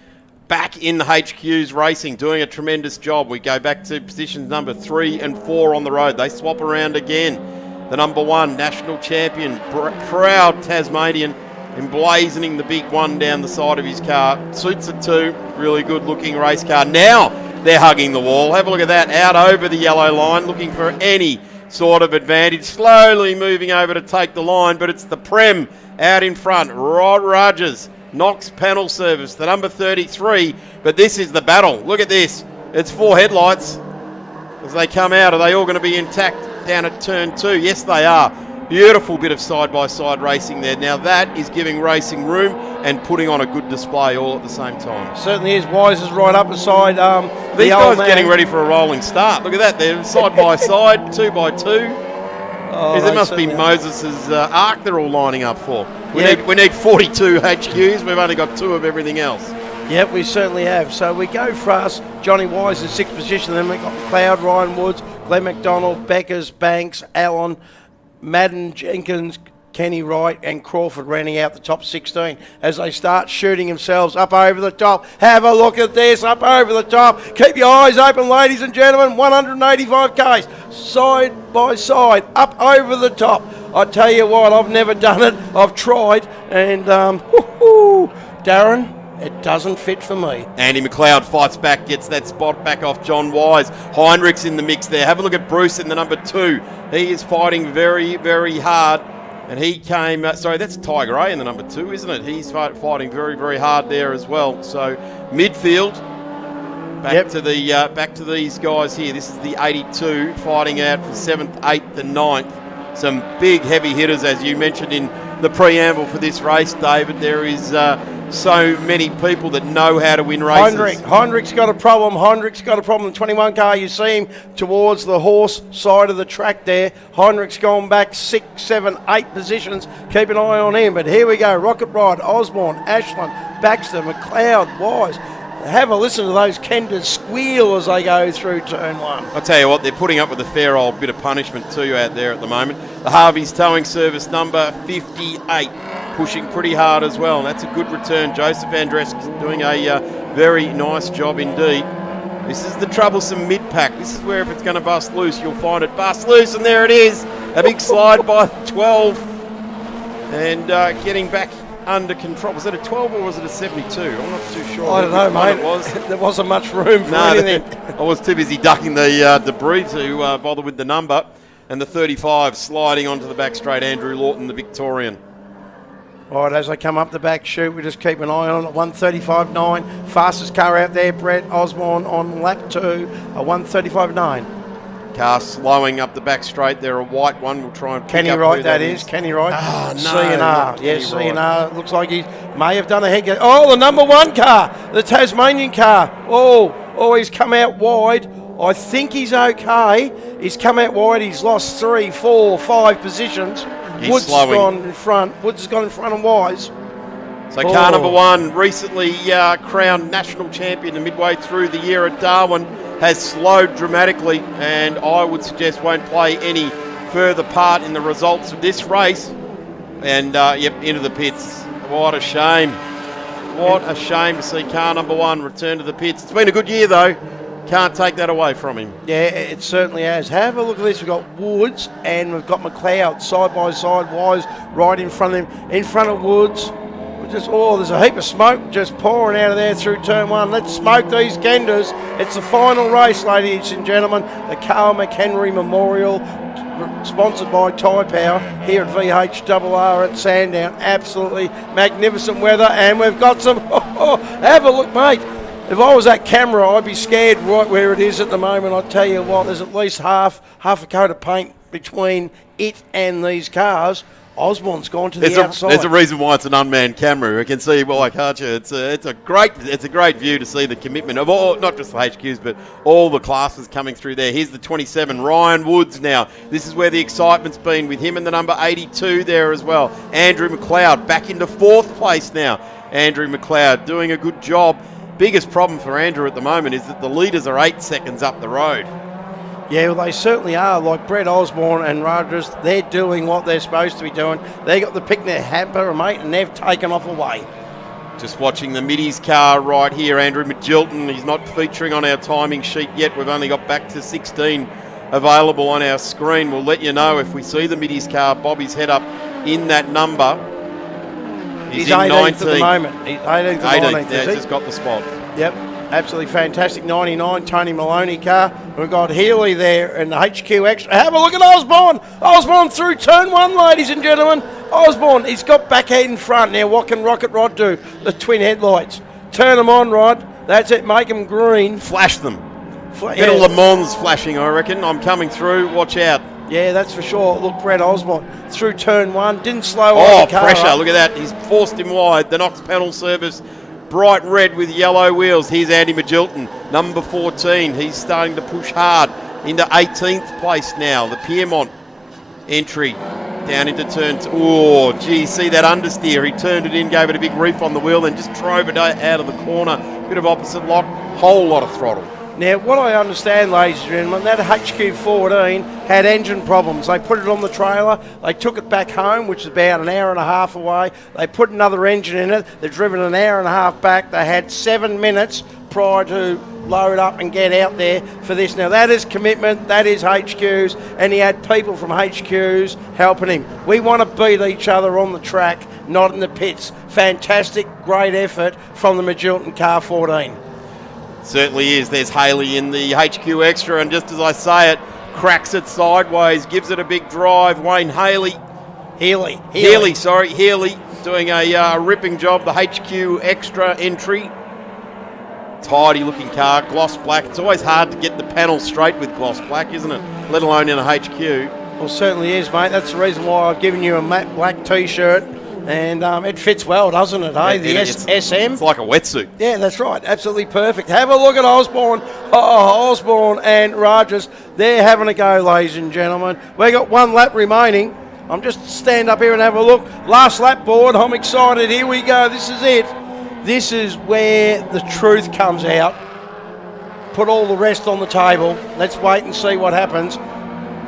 back in the HQ's racing, doing a tremendous job. We go back to positions number 3 and 4 on the road. They swap around again. The number 1 national champion, proud Tasmanian, emblazoning the big 1 down the side of his car. Suits it too. Really good looking race car. Now they're hugging the wall. Have a look at that. Out over the yellow line, looking for any sort of advantage. Slowly moving over to take the line, but it's the Prem out in front. Rod Rogers, Knox Panel Service, the number 33. But this is the battle. Look at this. It's 4 headlights. As they come out, are they all going to be intact down at turn 2? Yes, they are. Beautiful bit of side-by-side racing there. Now that is giving racing room and putting on a good display all at the same time. Certainly is. Wise is right up beside these guys getting ready for a rolling start. Look at that. They're side-by-side, 2 by 2. There must be Moses' arc they're all lining up for. We need 42 HQs. We've only got 2 of everything else. Yep, we certainly have. So we go for us. Johnny Wise in 6th position. Then we've got McLeod, Ryan Woods, Glenn McDonald, Beckers, Banks, Allen, Madden, Jenkins, Kenny Wright and Crawford rounding out the top 16 as they start shooting themselves up over the top. Have a look at this, up over the top. Keep your eyes open, ladies and gentlemen. 185 Ks, side by side, up over the top. I tell you what, I've never done it. I've tried, and Darren, it doesn't fit for me. Andy McLeod fights back, gets that spot back off John Wise. Heinrich's in the mix there. Have a look at Bruce in the number 2. He is fighting very, very hard. And he came, that's Tiger A in the number 2, isn't it? He's fighting very, very hard there as well. So midfield, back to these guys here. This is the 82 fighting out for 7th, 8th and 9th. Some big heavy hitters, as you mentioned in the preamble for this race, David. There is so many people that know how to win races. Heinrich's got a problem. The 21 car, you see him towards the horse side of the track there. Heinrich's gone back 6, 7, 8 positions. Keep an eye on him. But here we go. Rocket Rod, Osborne, Ashland, Baxter, McLeod, Wise. Have a listen to those Kenders squeal as they go through turn 1. I'll tell you what, they're putting up with a fair old bit of punishment too out there at the moment. The Harvey's Towing Service number 58, pushing pretty hard as well. And that's a good return. Joseph Andresk doing a very nice job indeed. This is the troublesome mid-pack. This is where if it's going to bust loose, you'll find it bust loose, and there it is. A big slide by 12. and getting back under control. Was it a 12 or was it a 72? I'm not too sure. I don't know, mate. It was. There wasn't much room for anything. I was too busy ducking the debris to bother with the number. And the 35 sliding onto the back straight, Andrew Lawton, the Victorian. All right, as they come up the back chute, we just keep an eye on it. 1:35.9, fastest car out there, Brett Osborne on lap 2, a 1:35.9. Car slowing up the back straight there, a white one. We'll try and pick Kenny up Wright, who that is. Kenny Wright. Ah, no. C&R. Yes, C&R. Looks like he may have done a head. Oh, the number 1 car, the Tasmanian car. Oh, he's come out wide. I think he's okay. He's come out wide. He's lost 3, 4, 5 positions. Woods has gone in front. Woods has gone in front and Wise. So car number 1, recently crowned national champion and midway through the year at Darwin, has slowed dramatically, and I would suggest won't play any further part in the results of this race. And into the pits. What a shame. What a shame to see car number 1 return to the pits. It's been a good year though. Can't take that away from him. Yeah, it certainly has. Have a look at this. We've got Woods and we've got McLeod side by side, Wise right in front of him, in front of Woods. There's a heap of smoke just pouring out of there through turn 1. Let's smoke these genders. It's the final race, ladies and gentlemen. The Carl McHenry Memorial, sponsored by Tyre Power here at VHRR at Sandown. Absolutely magnificent weather, and we've got some. Have a look, mate. If I was that camera, I'd be scared right where it is at the moment. I'll tell you what, there's at least half a coat of paint between it and these cars. Osborne's gone to the outside. There's a reason why it's an unmanned camera. You can see why, can't you? It's a great view to see the commitment of all, not just the HQs, but all the classes coming through there. Here's the 27, Ryan Woods now. This is where the excitement's been with him and the number 82 there as well. Andrew McLeod back into 4th place now. Andrew McLeod doing a good job. Biggest problem for Andrew at the moment is that the leaders are 8 seconds up the road. Yeah, well, they certainly are. Like Brett Osborne and Rogers, they're doing what they're supposed to be doing. They got the picnic hamper, mate, and they've taken off away. Just watching the Middies car right here, Andrew Magilton. He's not featuring on our timing sheet yet. We've only got back to 16 available on our screen. We'll let you know if we see the Middies car bob his head up in that number. He's 18th at the moment. He's 18th or 19th, yeah, he's just got the spot. Yep, absolutely fantastic. 99, Tony Maloney car. We've got Healy there and the HQ Extra. Have a look at Osborne. Osborne through turn 1, ladies and gentlemen. Osborne, he's got back head in front. Now, what can Rocket Rod do? The twin headlights. Turn them on, Rod. That's it. Make them green. Flash them. Bit of Le Mans flashing, I reckon. I'm coming through. Watch out. Yeah, that's for sure. Look, Brett Osborne through turn 1. Didn't slow on the car. Pressure. Up. Look at that. He's forced him wide. The Knox panel service. Bright red with yellow wheels. Here's Andy Magilton, number 14. He's starting to push hard into 18th place now. The Piermont entry down into turn 2. Oh, gee, see that understeer. He turned it in, gave it a big reef on the wheel, and just drove it out of the corner. Bit of opposite lock, whole lot of throttle. Now, what I understand, ladies and gentlemen, that HQ14 had engine problems. They put it on the trailer, they took it back home, which is about an hour and a half away. They put another engine in it. They've driven an hour and a half back. They had 7 minutes prior to load up and get out there for this. Now, that is commitment, that is HQs, and he had people from HQs helping him. We want to beat each other on the track, not in the pits. Fantastic, great effort from the Magilton Car 14. Certainly is. There's Haley in the HQ Extra, and just as I say it, cracks it sideways, gives it a big drive. Wayne Healy doing a ripping job. The HQ Extra entry. Tidy looking car, gloss black. It's always hard to get the panel straight with gloss black, isn't it? Let alone in a HQ. Well, certainly is, mate. That's the reason why I've given you a matte black T-shirt. And it fits well, doesn't it, eh? SM. It's like a wetsuit. Yeah, that's right. Absolutely perfect. Have a look at Osborne. Osborne and Rogers. They're having a go, ladies and gentlemen. We've got 1 lap remaining. I'm just stand up here and have a look. Last lap board. I'm excited. Here we go. This is it. This is where the truth comes out. Put all the rest on the table. Let's wait and see what happens.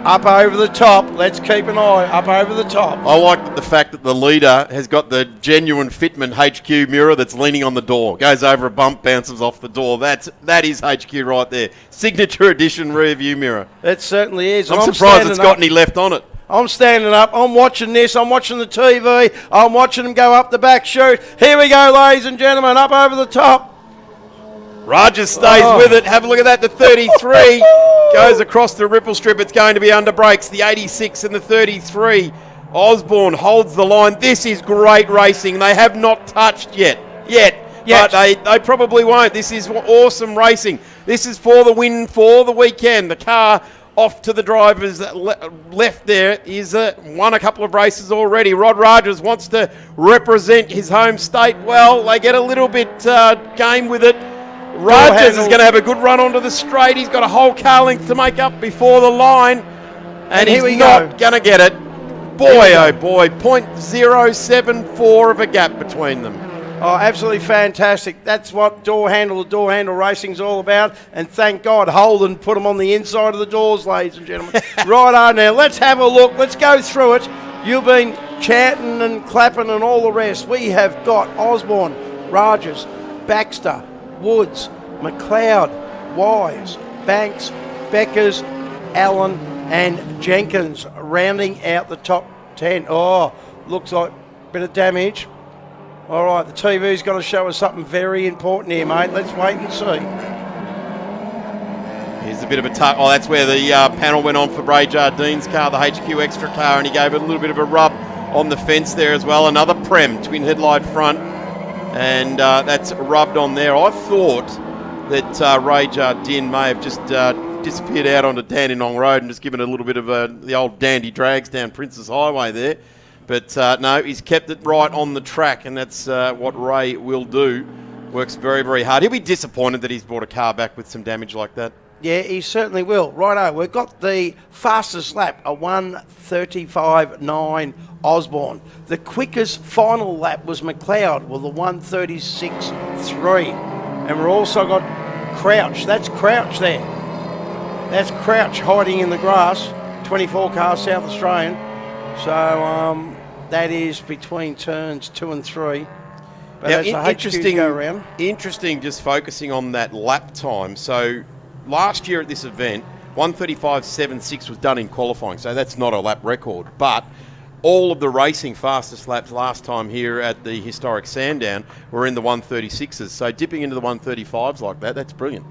Up over the top. Let's keep an eye up over the top. I like the fact that the leader has got the genuine Fitment HQ mirror that's leaning on the door. Goes over a bump, bounces off the door. That is HQ right there. Signature edition rear view mirror. It certainly is. I'm surprised it's got any left on it. I'm standing up. I'm watching this. I'm watching the TV. I'm watching them go up the back chute. Here we go, ladies and gentlemen, up over the top. Rogers stays with it. Have a look at that. The 33 goes across the ripple strip. It's going to be under brakes. The 86 and the 33. Osborne holds the line. This is great racing. They have not touched yet. But they probably won't. This is awesome racing. This is for the win for the weekend. The car off to the driver's left there is won a couple of races already. Rod Rogers wants to represent his home state well. They get a little bit game with it. Rogers is going to have a good run onto the straight. He's got a whole car length to make up before the line. And he's not going to get it. Boy, oh boy, 0.074 of a gap between them. Oh, absolutely fantastic. That's what door handle racing is all about. And thank God Holden put them on the inside of the doors, ladies and gentlemen. Righto, now let's have a look. Let's go through it. You've been chanting and clapping and all the rest. We have got Osborne, Rogers, Baxter, Woods, McLeod, Wise, Banks, Beckers, Allen and Jenkins rounding out the top 10. Oh, looks like a bit of damage. All right, the TV's got to show us something very important here, mate. Let's wait and see. Here's a bit of a tuck. Oh, that's where the panel went on for Ray Jardine's car, the HQ Extra car, and he gave it a little bit of a rub on the fence there as well. Another Prem, twin headlight front, and that's rubbed on there. I thought that Ray Jardine may have just disappeared out onto Dandenong Road and just given a little bit of the old dandy drags down Princess Highway there. But no, he's kept it right on the track, and that's what Ray will do. Works very, very hard. He'll be disappointed that he's brought a car back with some damage like that. Yeah, he certainly will. Righto, we've got the fastest lap, a 1:35.9 Osborne. The quickest final lap was McLeod with a 1:36.3. And we've also got Crouch. That's Crouch there. That's Crouch hiding in the grass, 24 car South Australian. So that is between turns 2 and 3. But now, as the HQ go around. Interesting just focusing on that lap time. So last year at this event, 1:35.76 was done in qualifying, so that's not a lap record. But all of the racing fastest laps last time here at the historic Sandown were in the 1:36s. So dipping into the 1:35s like that, that's brilliant.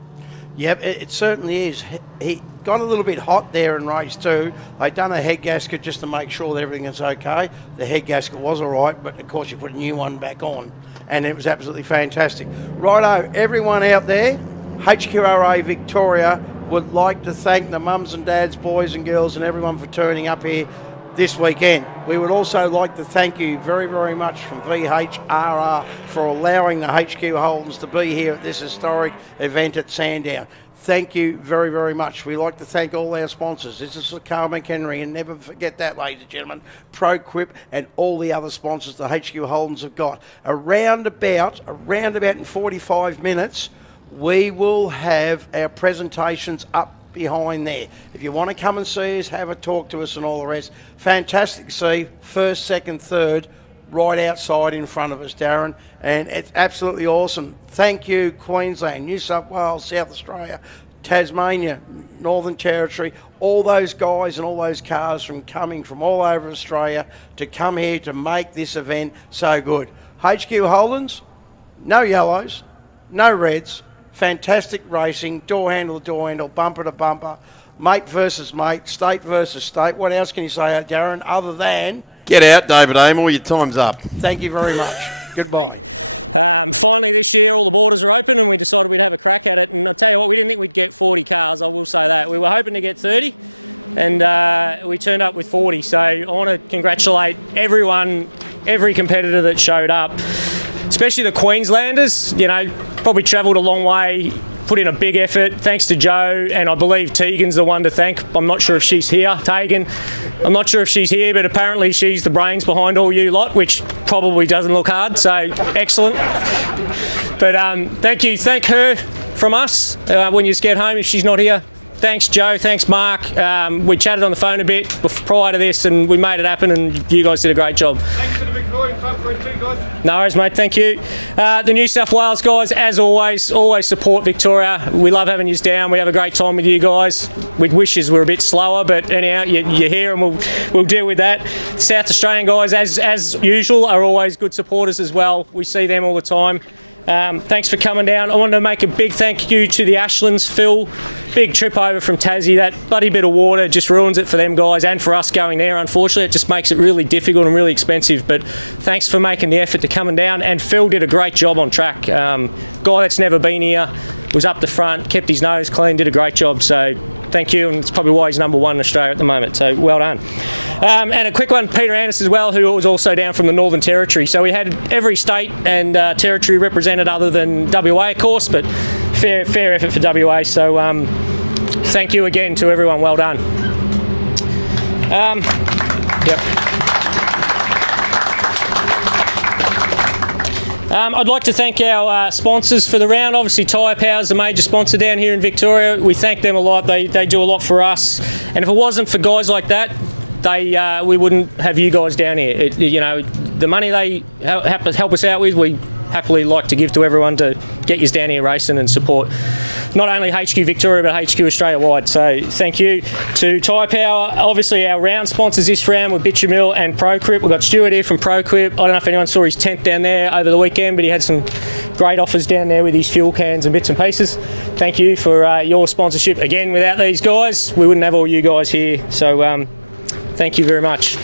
Yep, it certainly is. He got a little bit hot there in race 2. They'd done a head gasket just to make sure that everything is okay. The head gasket was all right, but of course you put a new one back on, and it was absolutely fantastic. Righto, everyone out there, HQRA Victoria would like to thank the mums and dads, boys and girls, and everyone for turning up here this weekend. We would also like to thank you very, very much from VHRR for allowing the HQ Holdens to be here at this historic event at Sandown. Thank you very, very much. We like to thank all our sponsors. This is Carl McHenry, and never forget that, ladies and gentlemen, ProQuip and all the other sponsors the HQ Holdens have got. Around about in 45 minutes, we will have our presentations up behind there. If you want to come and see us, have a talk to us and all the rest, fantastic to see first, second, third right outside in front of us, Darren, and it's absolutely awesome. Thank you, Queensland, New South Wales, South Australia, Tasmania, Northern Territory, all those guys and all those cars coming from all over Australia to come here to make this event so good. HQ Holdens, no yellows, no reds, fantastic racing, door handle to door handle, bumper to bumper, mate versus mate, state versus state. What else can you say, Darren, other than... Get out, David Amor, your time's up. Thank you very much. Goodbye. Finally this year all the borders are open and we decided we'd have a crack at it, and I'll tell you what, we didn't think we'd get 40 cars, I will say that. We were hoping to get 30 and we turned up with 40, so I want to congratulate everyone, every competitor that showed up, especially the Queenslanders. You know, probably travelled a long way, put in a big effort. Thanks to Joe, and I believe Tegan's the one to thank. I'm not sure if she's here, Tegan. I'm not sure if she's here, but apparently she's the brains behind all you lot, which probably doesn't look hard, so excellent. But thank you. Thank her from us when you get home if she's not here. Thanks, Joe. Thanks, Mark. We chatted on the phone a bit prior to this, and we made it happen, and you guys did a great job. Thanks to the Victorian Club for it too, guys. No worries, mate. Thank you. The New South Wales guys, as always support Victoria. We love having you down. We have a great time with you guys. We'd wish we were a bit slower, but anyhow, you're here, and we'll deal with that. South Australian guys, as usual, are always good supporters as well. We see them all the time. Thanks for coming down. I want to make a big thank you to the Ashlands, Phil. Big trip over from Tassie. That bloody bit of water just ruins it for them guys and for us going there, unfortunately. It just makes it really difficult and really expensive. But thanks for making the effort to coming down. And Phil did a great job on track. Guy that's never been here, was up the front, kept his nose clean, did a great job. So thank you, and it's probably why he's number one in Australia at the moment, so well done. And a quick one, Peter Anderson as well, who was also down from the Northern Territory. So we had every state and territory represented other than WA, of course, but fair effort for WA. So thank you again to everyone, well done. I'd like to thank our sponsors for the round. Obviously, Tyre Power's the major sponsor down here in Victoria. We thank them a lot. They do a lot for us. And if it wasn't for guys like that, we wouldn't have you guys down here. The money they help us out with, we happily like to give to everyone to get you down here racing and support not only HQ Victoria but HQ Australia wide. So thank you to Tyre Power. Obviously our round sponsors this round were Bitchamil and ProQuip. We've got Stuart here from ProQuip. I don't know if anyone saw his tent down there over the weekend, but he had some great offers down there with his fuel cans and bits and pieces. Thank you for your sponsorship. Again, without these guys, we wouldn't have all you guys here. So thank you very much.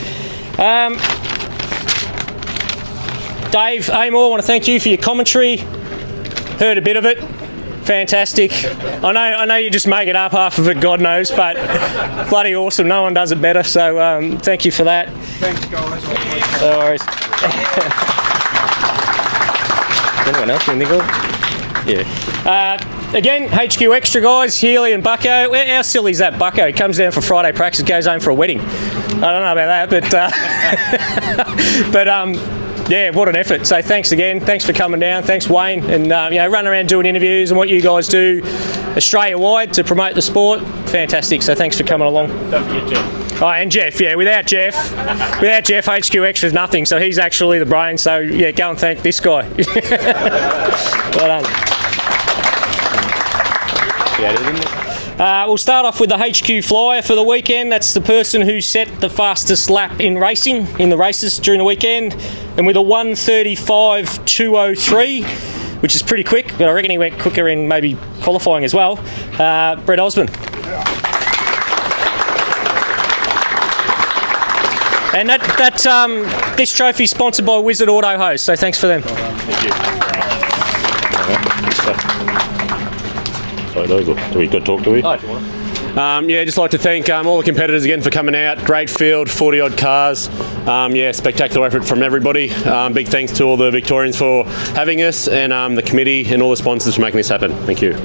Dave Amor, I want to thank you for your commentary. Heard a bit of it. Fantastic. I know you just make it up, half of it, God knows, but bloody awesome. No one does it better, so thank you for that. Thanks, guys. No worries. Anyone else? Anything good? Yeah. Again, HQ Extra guys, Healy and Bucko. How silly is that, Bucko? He comes down for Friday practice, goes home for a wedding. I don't know about that, but yeah, what an effort. So thanks again. Thanks for coming down. Thanks, Wayne. And, running around doing interviews and what you guys do Australia-wide to promote the sport. Fantastic. So thanks for coming along. Don't forget Jeff. Oh, and Jeff. Yeah, without Jeff, HQ Extra's nothing. So he's actually the brain. So, yeah, go and thank this guy. Well done. We'll start off with the HQ Flyer for the weekend. That's the person who set the fastest lap in racing, in the races during the weekend. And with a 1:35.203, which is pretty quick, but I reckon he went quicker in maybe qualifying as well, Brett Osborne. And this trophy is sponsored by Wizard Auto Hose, so thanks for them. Thank you. Sorry, those are, do we got to talk to you? Oh, if you want. Just like to thank all the competitors again for coming out. Great field, 40 odd cars. Spectacular effort from everybody. Big thanks to all the Victorians for having us, and the committee and all the sponsors for making this happen. Thank you.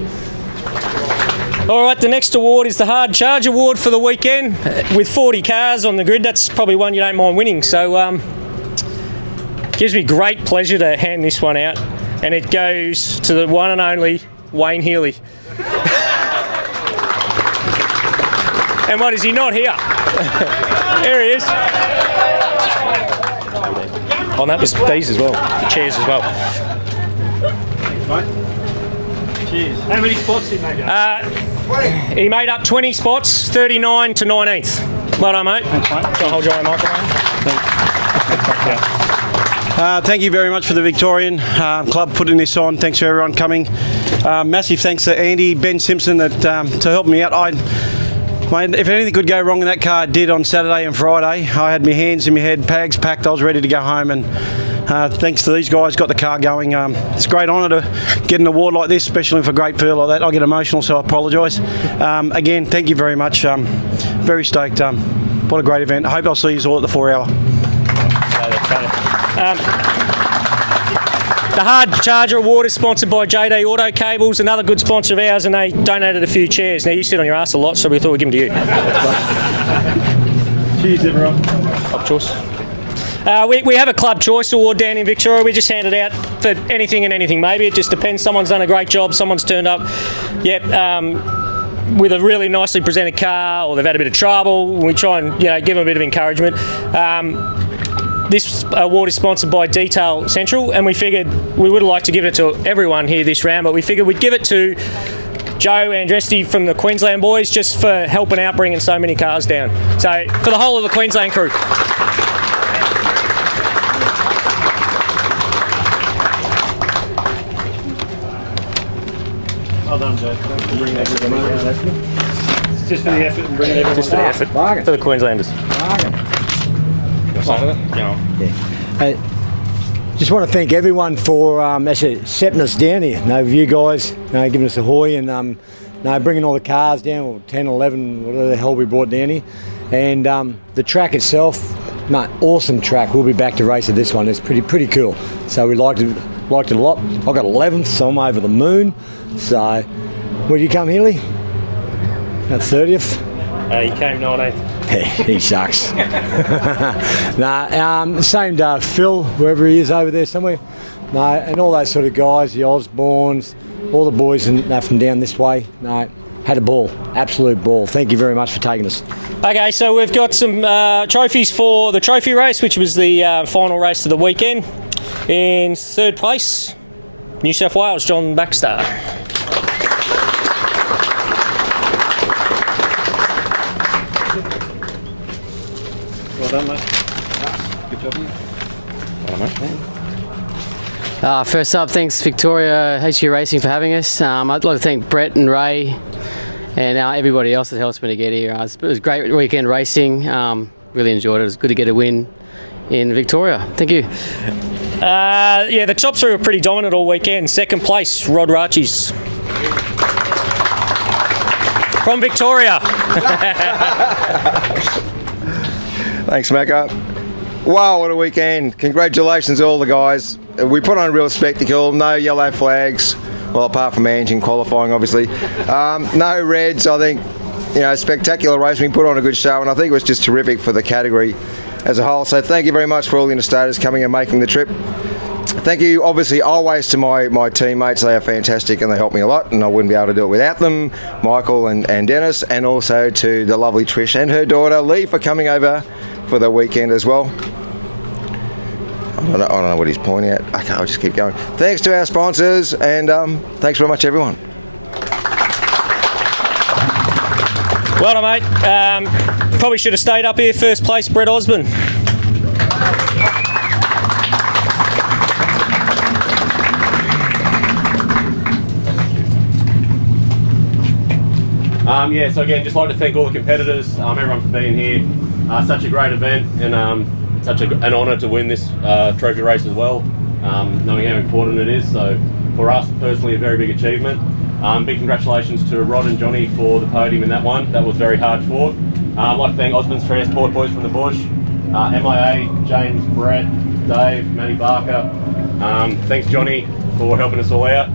All right, the next award is the Hard Charge Award for the weekend. With 40 cars on the grid, that's probably one you don't mind winning. So it gives me great pleasure to hand this one out, and it goes to the one and only Wayne Healy. And what, is he not here? There he is. Oh, and that was these as well, the chairs as well. Thanks, mate. Cheers. How many spots did he make up? He made up 20 spots, 39 to 19th. Well done, mate. Thanks, mate. So I'll hold your own microphone. Thank you very much for the Victorian Club putting this on. Thanks for everyone coming. Massive thanks to Andy, Ben Simpson to help me out. Mate, if anything could go wrong in that car, it did on Saturday and Friday. I had my hands in my head, bags packed, I was ready to go home, and thanks to these guys, got the car going. It's a great honour to get an award like this, especially for a great field like that. I get emotional, so I apologise. Again, thank you very much. Very stoked. What a great event. I hope I'll see you all at the 4 hour. The Hard Charger Award is sponsored by JD Auto Cables, another good sponsor of ours, and they donated a few chairs. Now, you sit on your ass a lot, so we thought we'd give them to you. Cheers, everyone. Club Choice. We have a Club Choice Award down in Victoria. We just hand it out for anything and anything, maybe. It just depends. Someone's done a great job, someone's turned up. Yep. with a really nicely presented car, or they've had a bit of trouble, we try and give them a bit of encouragement. This award is sponsored by Detail Central, and we figured we would have liked to give it to everyone here this round, but we figured we'd give it to Joe Andresti from the Queensland boys, just for helping out bringing so many cars down. So for the whole of the Queensland crew. Well done, Joe. Thanks for bringing everyone down. It's just for the effort and bringing everyone Just for the effort. For the Queenslanders. Just want to thank everyone for actually setting us down here. With you guys giving us a hoy and bringing all the cars down, or 10, 11, whatever the hell we brought down here. And the track itself, awesome track. We'll be back to race at this one. It's pretty cool. So we liked it a lot. I got 11th, so I'm over the moon. So, where did you come, Healy? At 30th? He came 19th. He sucks. Same to Phil, wherever he is over there somewhere. And all those sort of guys, the Osborns, all the boys from down this way. Had a ball, absolute ball. Thank you very much for taking us. Okay, so we've got some trophies for the trophy race, which was the final race of the weekend. In third place, New South Wales, John Baxter. Well done, mate. Good job, mate. Well done, mate. First up, thanks Victoria HQ Racing for having us. I'd like to thank Brett and Ray and everybody else that helps me to get here. It was a great weekend racing. Really enjoyed it. It was good to get a win in Victoria. Thank you. The top three were pretty dominant all weekend. Second place, Rod Ratchis. From Victoria. Thanks, Macca. Wow, what a weekend. Congratulations all the guys. We put on a real spectacle. No yellow flags. Well, apart from Ange in qualifying, obviously. No reds. I think, spectacular race. We put on a good show, and I think it was just terrific for the category as a whole. So thank you very much for all the interstaters coming and making the trip. Thank you, obviously, always to my teammates. They are fantastic and they help me a lot, and I wouldn't be able to do it without them. Michael and Dennis, and also to the lovely Trish and her daughter Lee for coming over for the weekend as well. I don't know what he's pointing at. Okay, I'll just keep going. Thanks to our sponsors, and thanks very much, everyone. Well done, mate. Probably should have stayed up here. First place, Brett Osborne. So again, just like to thank all the competitors, everyone for being here. Such a great event, and such an honour to win this trophy race as well, knowing how important it is. So for us personally, a very big achievement. Big congratulations to Rod and Johnny for the podium in that one. That was very hard fought. I'd like to thank Osborne's Transport boys from the bush, MIA, James, Brett, Dave, Matty Barker. Thanks Johnny for helping us all out.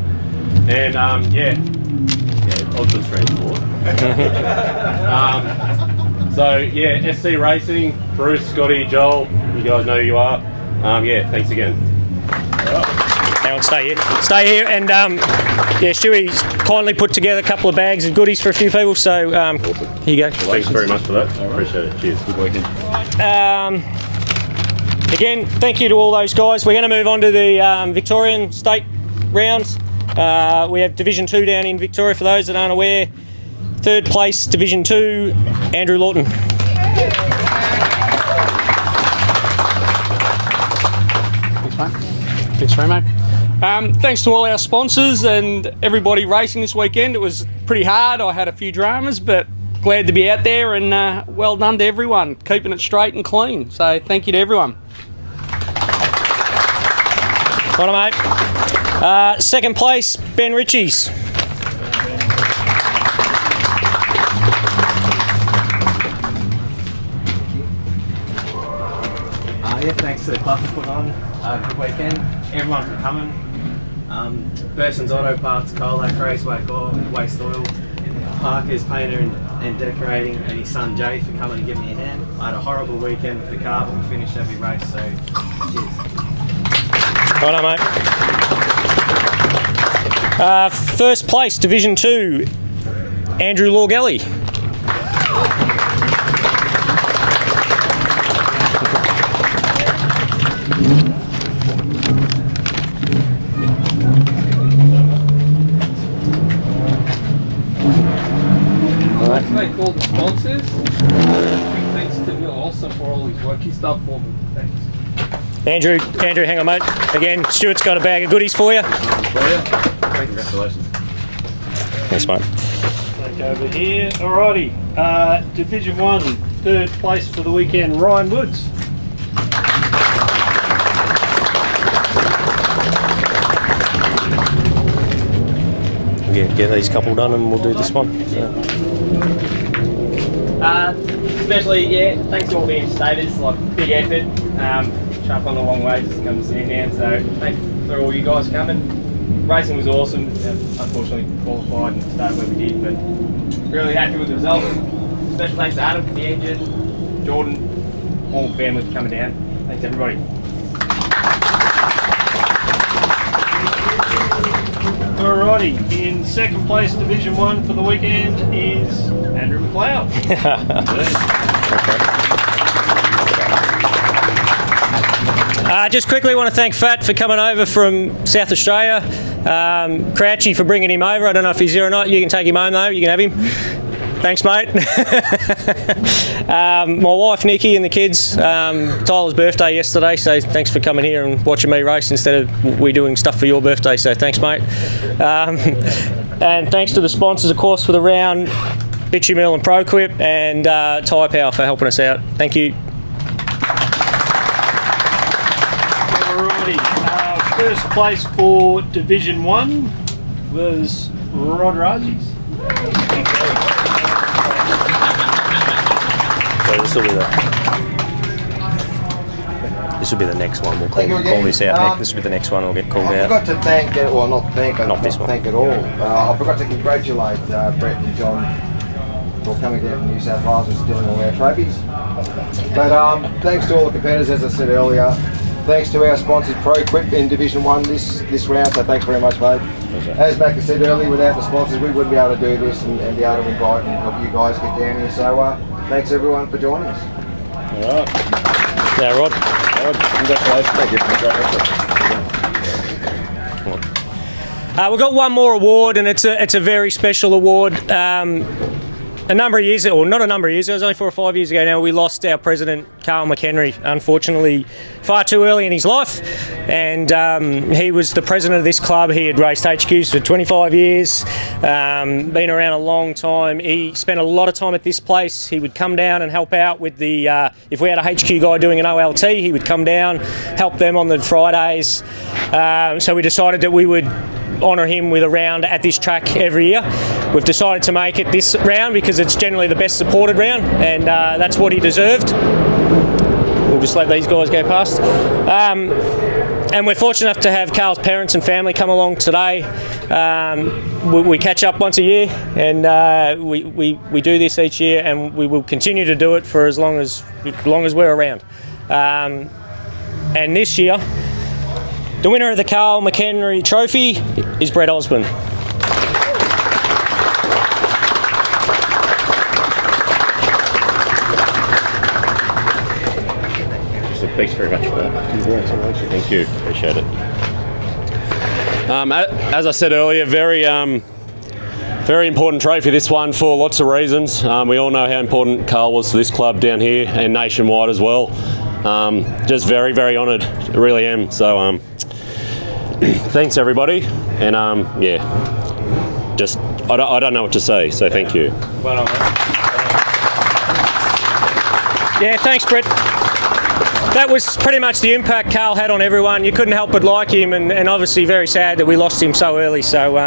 And Osborne's Transport. SC Racing, Bruce, Scotty, Joel, you guys know who you are. Thanks again. Hang on, stay here. And Stewie's kindly put together a couple of bags of goodies for a few people, so here you go. Thanks very much for that. I appreciate it. Cheers. Good weekend. Again, thank you to all those guys. We're going to move on to the Victorian state rounds. We have Division 2 down in Victoria, for those that aren't aware. Third place, Division 2, Andrew Lawton. Thanks, mate. Thanks very much. Thanks to all our sponsors and everybody racing this weekend. It was pretty hard. I had a few dramas, but glad to be out there, and well done to everyone, keeping it straight and clean. So thank you to everyone. Well done, mate. Second place, Ben Ritchie's. Thanks to the club for putting on a good weekend. Everyone for coming. Burson's Auto Parts, Colac Raceway, Waste Oil, Parker's Painter and Decorating, and his son Jay for coming and giving me a hand. I had a horrible weekend with the car, but we finished every race, so cheers. Well done, mate. First place, Division 2, Andrew Lorgelli. Thank all the sponsors. Big thanks to Will also for all his work he's done for me. Thanks. Andrew, hang on, mate. Again, Stuart's got a bag of goodies for you. Congratulations. Thanks, mate. Take over here. Alrighty. Division 1, third place for the weekend, Ryan Woods. Get these couple done and we'll do this one. So. Especially, thanks to all the status, big effort. Shuffling a long way just to come to Sandown, so thanks for all you guys coming. Racing was awesome. Unfortunately qualified and started where we did, but really happy with the result. Special thanks to Adam for the engine, Jordan, all the family for coming down. Thanks everybody. Alrighty, in second place, Division 1 for the weekend is Andrew McLeod. Just quickly want to thank Fat for coming over from South Australia. Crouchy for bringing him over. I don't know if he's here or not. You can take him home though. You can have him. Thanks, mate. My wife Nikki and the kids. Tyler's birthday yesterday, so thanks for coming here and watching me race instead of we doing stuff for your birthday. So thanks, mate. And thanks to the sponsors, of course, for the round, Bitchy and ProQuip, and Tyre Power for helping us out. Thank you. Alrighty, first place for Division 1 was Rod Raji's. So this will be the next one. We'll call this out next. This will be the next one. We'll get called I out. forgot to thank, well not thank, Not this one. thank at all. I forgot to congratulate Brett and John for coming down from New South Wales and stealing all our trophies. But thanks to all the competitors, as I said earlier. Thanks to our sponsors, ProQuip in Division 1 this round, so thanks very much, mate. As Mac said earlier, without the sponsors, we wouldn't be able to do this and be able to invite and help you guys get down here. So thanks everyone for joining us. All right. Yeah, Rod. Congratulations. Thank you for the great effort. We've got one more award, and it's a very special award. A number of years, or not a number of years, it was only 4 or 5 years ago now, we lost our president, Carl McHenry, unfortunately far too early in his life. And he was the president of this club. He had raced HQs for 25 years, been around a long time. He spent a lot of time at this place. He would come down and help out with the, if we had a HQ guy doing an OLT, he would come down, help them on the Fridays. So we decided that we would honour him with a round at this track every year. We've decided to make it this round because it's generally the best supported round, and that's what he deserved. We'll just let these guys go past. And we're fortunate enough to have Carl's parents and family come along today. We catch up once a year, and we do this each year, and we will continue to do it for as long as we're around. And this year, the winner of the Carl McHenry Trophy is Brett Osborne. So thanks very much for that. Thank you. Appreciate it. As I said earlier, very important trophy, this one, for lots of reasons. We all know how important Carl was to this club down here and nationwide as well. Just very, very honoured. I really am. So thanks everybody, and just I don't know what to say, so thank you. Well done, mate. Yeah, thanks, Brett. That was pretty much the impact Carl had on everyone. You couldn't help but like him, and obviously very sad that we lost him so early. So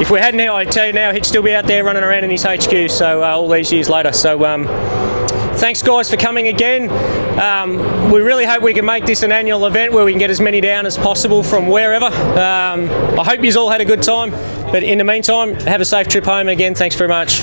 if we hadn't, I'd tell you now, he'd still be out there running around in his HQ, so all these years later. So thanks guys for coming again. We really hope we can make this an annual event where we can get as many down as possible from wherever. I hope you've all had a good time, but in the meantime, have a safe trip home. Again, thanks very much.